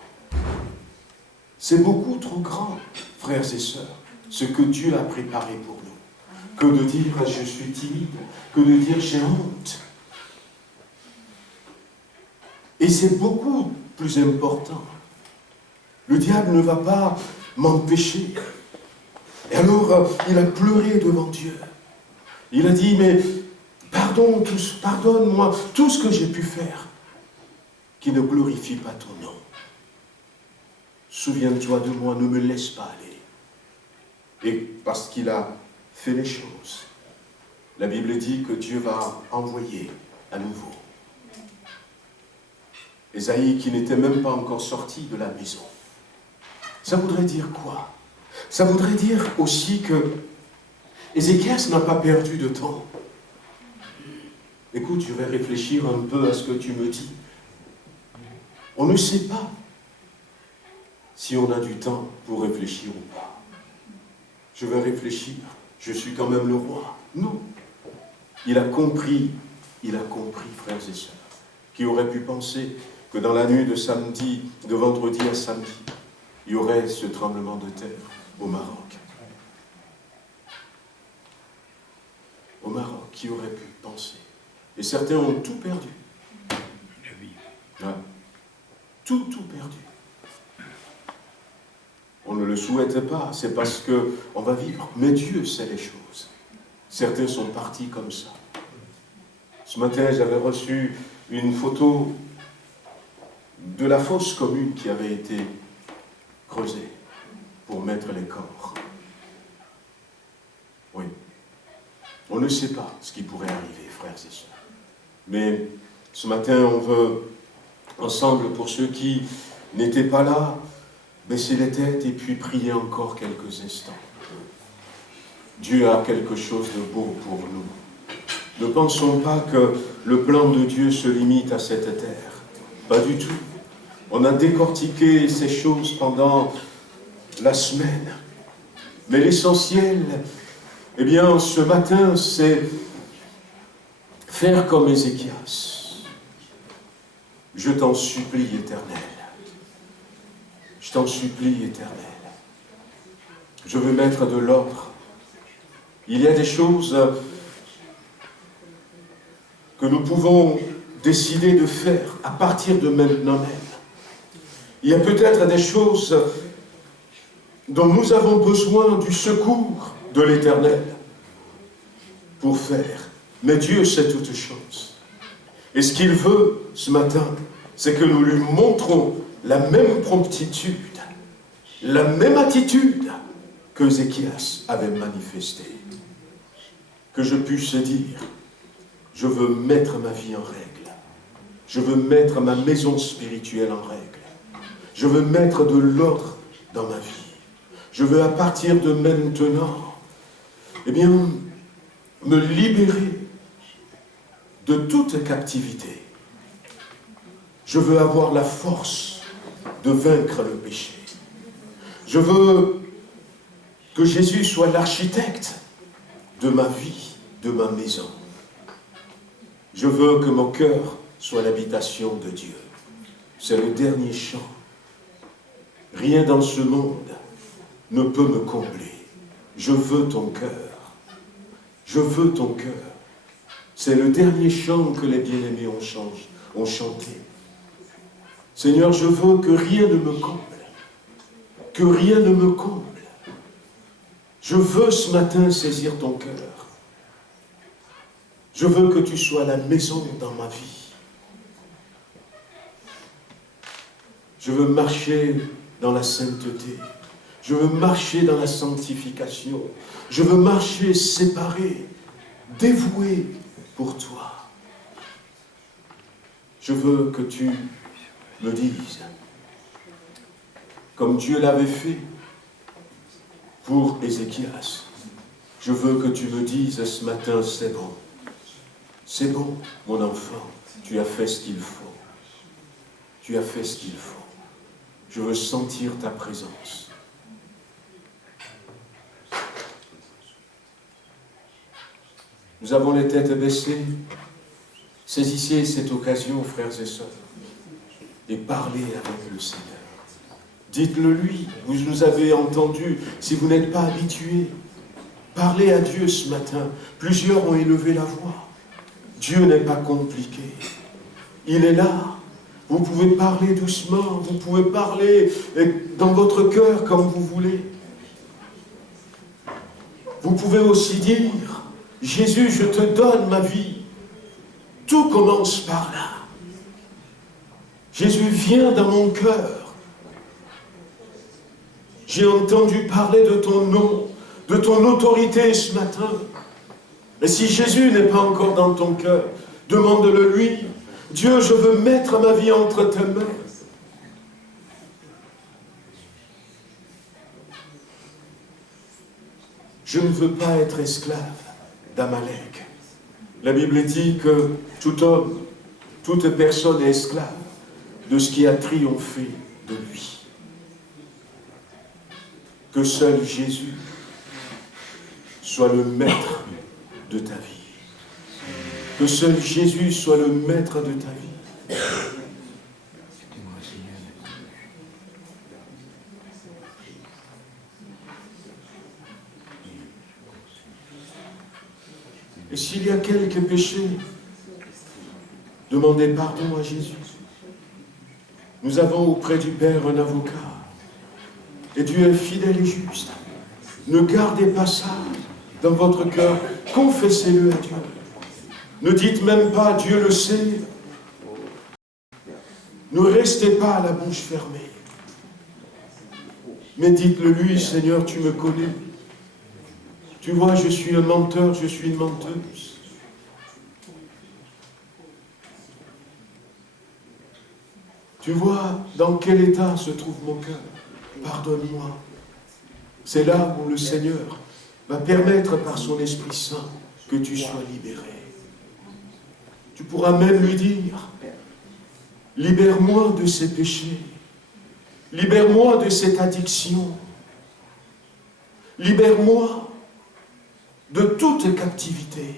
C'est beaucoup trop grand, frères et sœurs, ce que Dieu a préparé pour nous. Que de dire « je suis timide », que de dire « j'ai honte ». Et c'est beaucoup plus important. Le diable ne va pas m'empêcher. Et alors, il a pleuré devant Dieu. Il a dit « mais pardonne-moi tout ce que j'ai pu faire qui ne glorifie pas ton nom. Souviens-toi de moi, ne me laisse pas aller. » Et parce qu'il a fait les choses, la Bible dit que Dieu va envoyer à nouveau Ésaïe qui n'était même pas encore sorti de la maison. Ça voudrait dire quoi? Ça voudrait dire aussi que Ézéchias n'a pas perdu de temps. Écoute, je vais réfléchir un peu à ce que tu me dis. On ne sait pas si on a du temps pour réfléchir ou pas. Je vais réfléchir, je suis quand même le roi. Non. Il a compris, frères et sœurs, qui aurait pu penser que dans la nuit de vendredi à samedi, il y aurait ce tremblement de terre au Maroc. Au Maroc, qui aurait pu penser? Et certains ont tout perdu. Ouais. Tout perdu. On ne le souhaite pas, c'est parce qu'on va vivre. Mais Dieu sait les choses. Certains sont partis comme ça. Ce matin, j'avais reçu une photo de la fosse commune qui avait été creusée pour mettre les corps. Oui. On ne sait pas ce qui pourrait arriver, frères et sœurs. Mais ce matin, on veut, ensemble, pour ceux qui n'étaient pas là, baisser les têtes et puis prier encore quelques instants. Dieu a quelque chose de beau pour nous. Ne pensons pas que le plan de Dieu se limite à cette terre. Pas du tout. On a décortiqué ces choses pendant la semaine. Mais l'essentiel, eh bien, ce matin, c'est faire comme Ézéchias. Je t'en supplie, Éternel. Je t'en supplie, Éternel. Je veux mettre de l'ordre. Il y a des choses que nous pouvons décider de faire à partir de maintenant même. Il y a peut-être des choses dont nous avons besoin du secours de l'Éternel pour faire. Mais Dieu sait toutes choses. Et ce qu'il veut ce matin, c'est que nous lui montrons la même promptitude, la même attitude que Ézéchias avait manifestée. Que je puisse dire, je veux mettre ma vie en règle. Je veux mettre ma maison spirituelle en règle. Je veux mettre de l'ordre dans ma vie. Je veux à partir de maintenant, eh bien, me libérer de toute captivité. Je veux avoir la force de vaincre le péché. Je veux que Jésus soit l'architecte de ma vie, de ma maison. Je veux que mon cœur soit l'habitation de Dieu. C'est le dernier chant. Rien dans ce monde ne peut me combler. Je veux ton cœur. Je veux ton cœur. C'est le dernier chant que les bien-aimés ont chanté. Seigneur, je veux que rien ne me comble. Que rien ne me comble. Je veux ce matin saisir ton cœur. Je veux que tu sois la maison dans ma vie. Je veux marcher dans la sainteté. Je veux marcher dans la sanctification. Je veux marcher séparé, dévoué pour toi. Je veux que tu me dises, comme Dieu l'avait fait pour Ézéchias, je veux que tu me dises ce matin, c'est bon. C'est bon, mon enfant, tu as fait ce qu'il faut. Tu as fait ce qu'il faut. Je veux sentir ta présence. Nous avons les têtes baissées. Saisissez cette occasion, frères et sœurs, et parlez avec le Seigneur. Dites-le lui, vous nous avez entendus, si vous n'êtes pas habitués. Parlez à Dieu ce matin. Plusieurs ont élevé la voix. Dieu n'est pas compliqué. Il est là. Vous pouvez parler doucement, vous pouvez parler dans votre cœur comme vous voulez. Vous pouvez aussi dire, Jésus, je te donne ma vie. Tout commence par là. Jésus, viens dans mon cœur. J'ai entendu parler de ton nom, de ton autorité ce matin. Et si Jésus n'est pas encore dans ton cœur, demande-le lui. Dieu, je veux mettre ma vie entre tes mains. Je ne veux pas être esclave d'Amalek. La Bible dit que tout homme, toute personne est esclave de ce qui a triomphé de lui. Que seul Jésus soit le maître de ta vie. Que seul Jésus soit le maître de ta vie. Et s'il y a quelques péchés, demandez pardon à Jésus. Nous avons auprès du Père un avocat. Et Dieu est fidèle et juste. Ne gardez pas ça dans votre cœur. Confessez-le à Dieu. Ne dites même pas, Dieu le sait. Ne restez pas à la bouche fermée. Mais dites-le lui, Seigneur, tu me connais. Tu vois, je suis un menteur, je suis une menteuse. Tu vois dans quel état se trouve mon cœur. Pardonne-moi. C'est là où le Seigneur va permettre par son Esprit Saint que tu sois libéré. Tu pourras même lui dire, libère-moi de ces péchés, libère-moi de cette addiction, libère-moi de toute captivité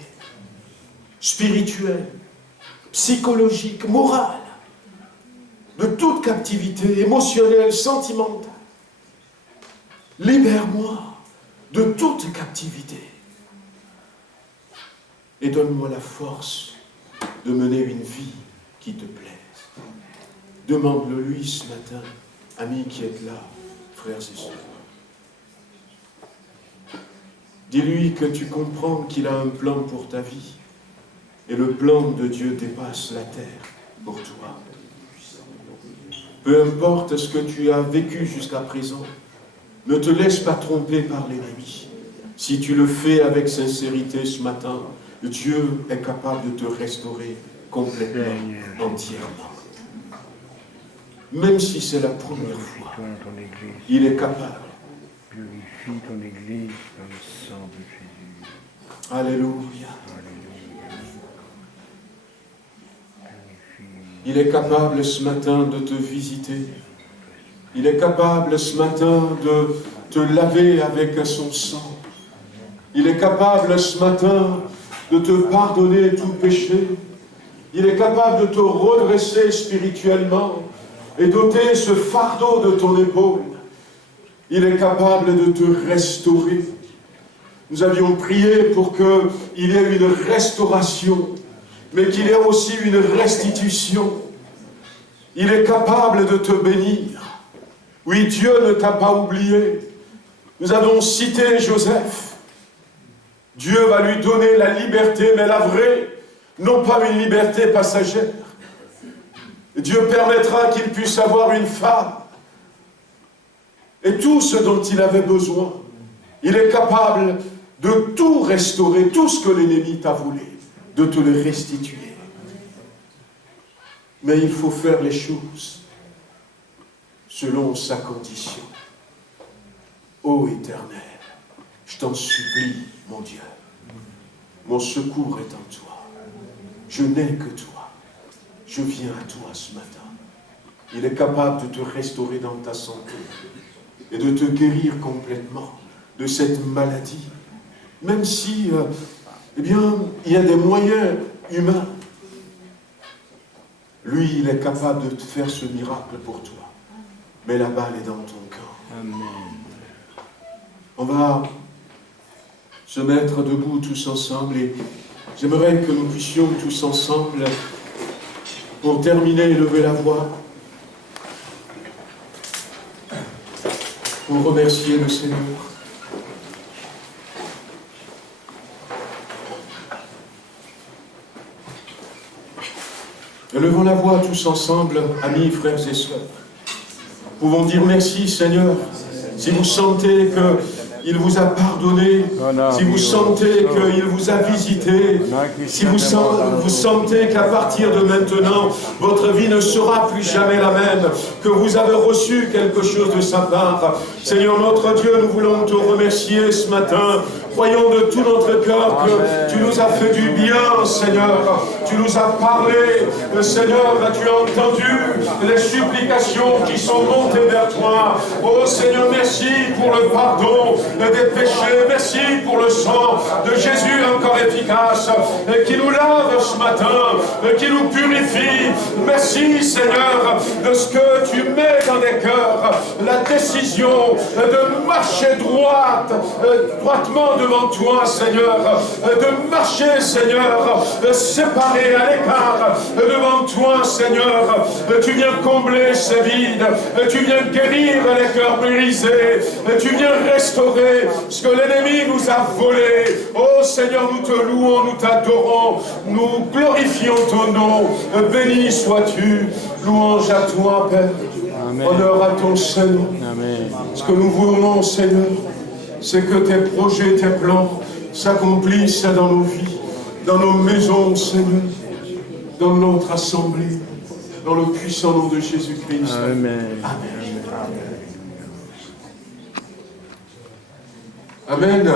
spirituelle, psychologique, morale, de toute captivité émotionnelle, sentimentale. Libère-moi de toute captivité et donne-moi la force de mener une vie qui te plaise. Demande-le lui ce matin, amis qui êtes là, frères et sœurs. Dis-lui que tu comprends qu'il a un plan pour ta vie. Et le plan de Dieu dépasse la terre pour toi. Peu importe ce que tu as vécu jusqu'à présent, ne te laisse pas tromper par l'ennemi. Si tu le fais avec sincérité ce matin, Dieu est capable de te restaurer complètement, entièrement. Même si c'est la première fois, il est capable. Purifie ton Église dans le sang de Jésus. Alléluia. Il est capable ce matin de te visiter. Il est capable ce matin de te laver avec son sang. Il est capable ce matin de te pardonner tout péché. Il est capable de te redresser spirituellement et d'ôter ce fardeau de ton épaule. Il est capable de te restaurer. Nous avions prié pour qu'il y ait une restauration, mais qu'il y ait aussi une restitution. Il est capable de te bénir. Oui, Dieu ne t'a pas oublié. Nous avons cité Joseph. Dieu va lui donner la liberté, mais la vraie, non pas une liberté passagère. Dieu permettra qu'il puisse avoir une femme et tout ce dont il avait besoin. Il est capable de tout restaurer, tout ce que l'ennemi t'a volé, de te le restituer. Mais il faut faire les choses selon sa condition. Ô Éternel, je t'en supplie, mon Dieu, mon secours est en toi. Je n'ai que toi. Je viens à toi ce matin. Il est capable de te restaurer dans ta santé et de te guérir complètement de cette maladie. Même si, eh bien, il y a des moyens humains. Lui, il est capable de te faire ce miracle pour toi. Mais la balle est dans ton camp. Amen. On va se mettre debout tous ensemble et j'aimerais que nous puissions tous ensemble, pour terminer, lever la voix pour remercier le Seigneur. Levons la voix tous ensemble, amis, frères et sœurs. Pouvons dire merci, Seigneur. Si vous sentez qu'il vous a pardonné, si vous sentez qu'il vous a visité, si vous sentez qu'à partir de maintenant, votre vie ne sera plus jamais la même, que vous avez reçu quelque chose de sa part, Seigneur notre Dieu, nous voulons te remercier ce matin. Croyons de tout notre cœur que tu nous as fait du bien, Seigneur. Tu nous as parlé. Seigneur, tu as entendu les supplications qui sont montées vers toi. Oh Seigneur, merci pour le pardon des péchés. Merci pour le sang de Jésus encore efficace qui nous lave ce matin, qui nous purifie. Merci, Seigneur, de ce que tu mets dans des cœurs. La décision de marcher droitement devant toi, Seigneur, de marcher, Seigneur, séparé à l'écart devant toi, Seigneur. Tu viens combler ces vides, tu viens guérir les cœurs brisés, tu viens restaurer ce que l'ennemi nous a volé. Oh Seigneur, nous te louons, nous t'adorons, nous glorifions ton nom. Béni sois-tu, louange à toi, Père. Amen. Honneur à ton Seigneur. Amen. Ce que nous voulons, Seigneur, c'est que tes projets, tes plans s'accomplissent dans nos vies, dans nos maisons, Seigneur, dans notre assemblée, dans le puissant nom de Jésus-Christ. Amen. Amen. Amen.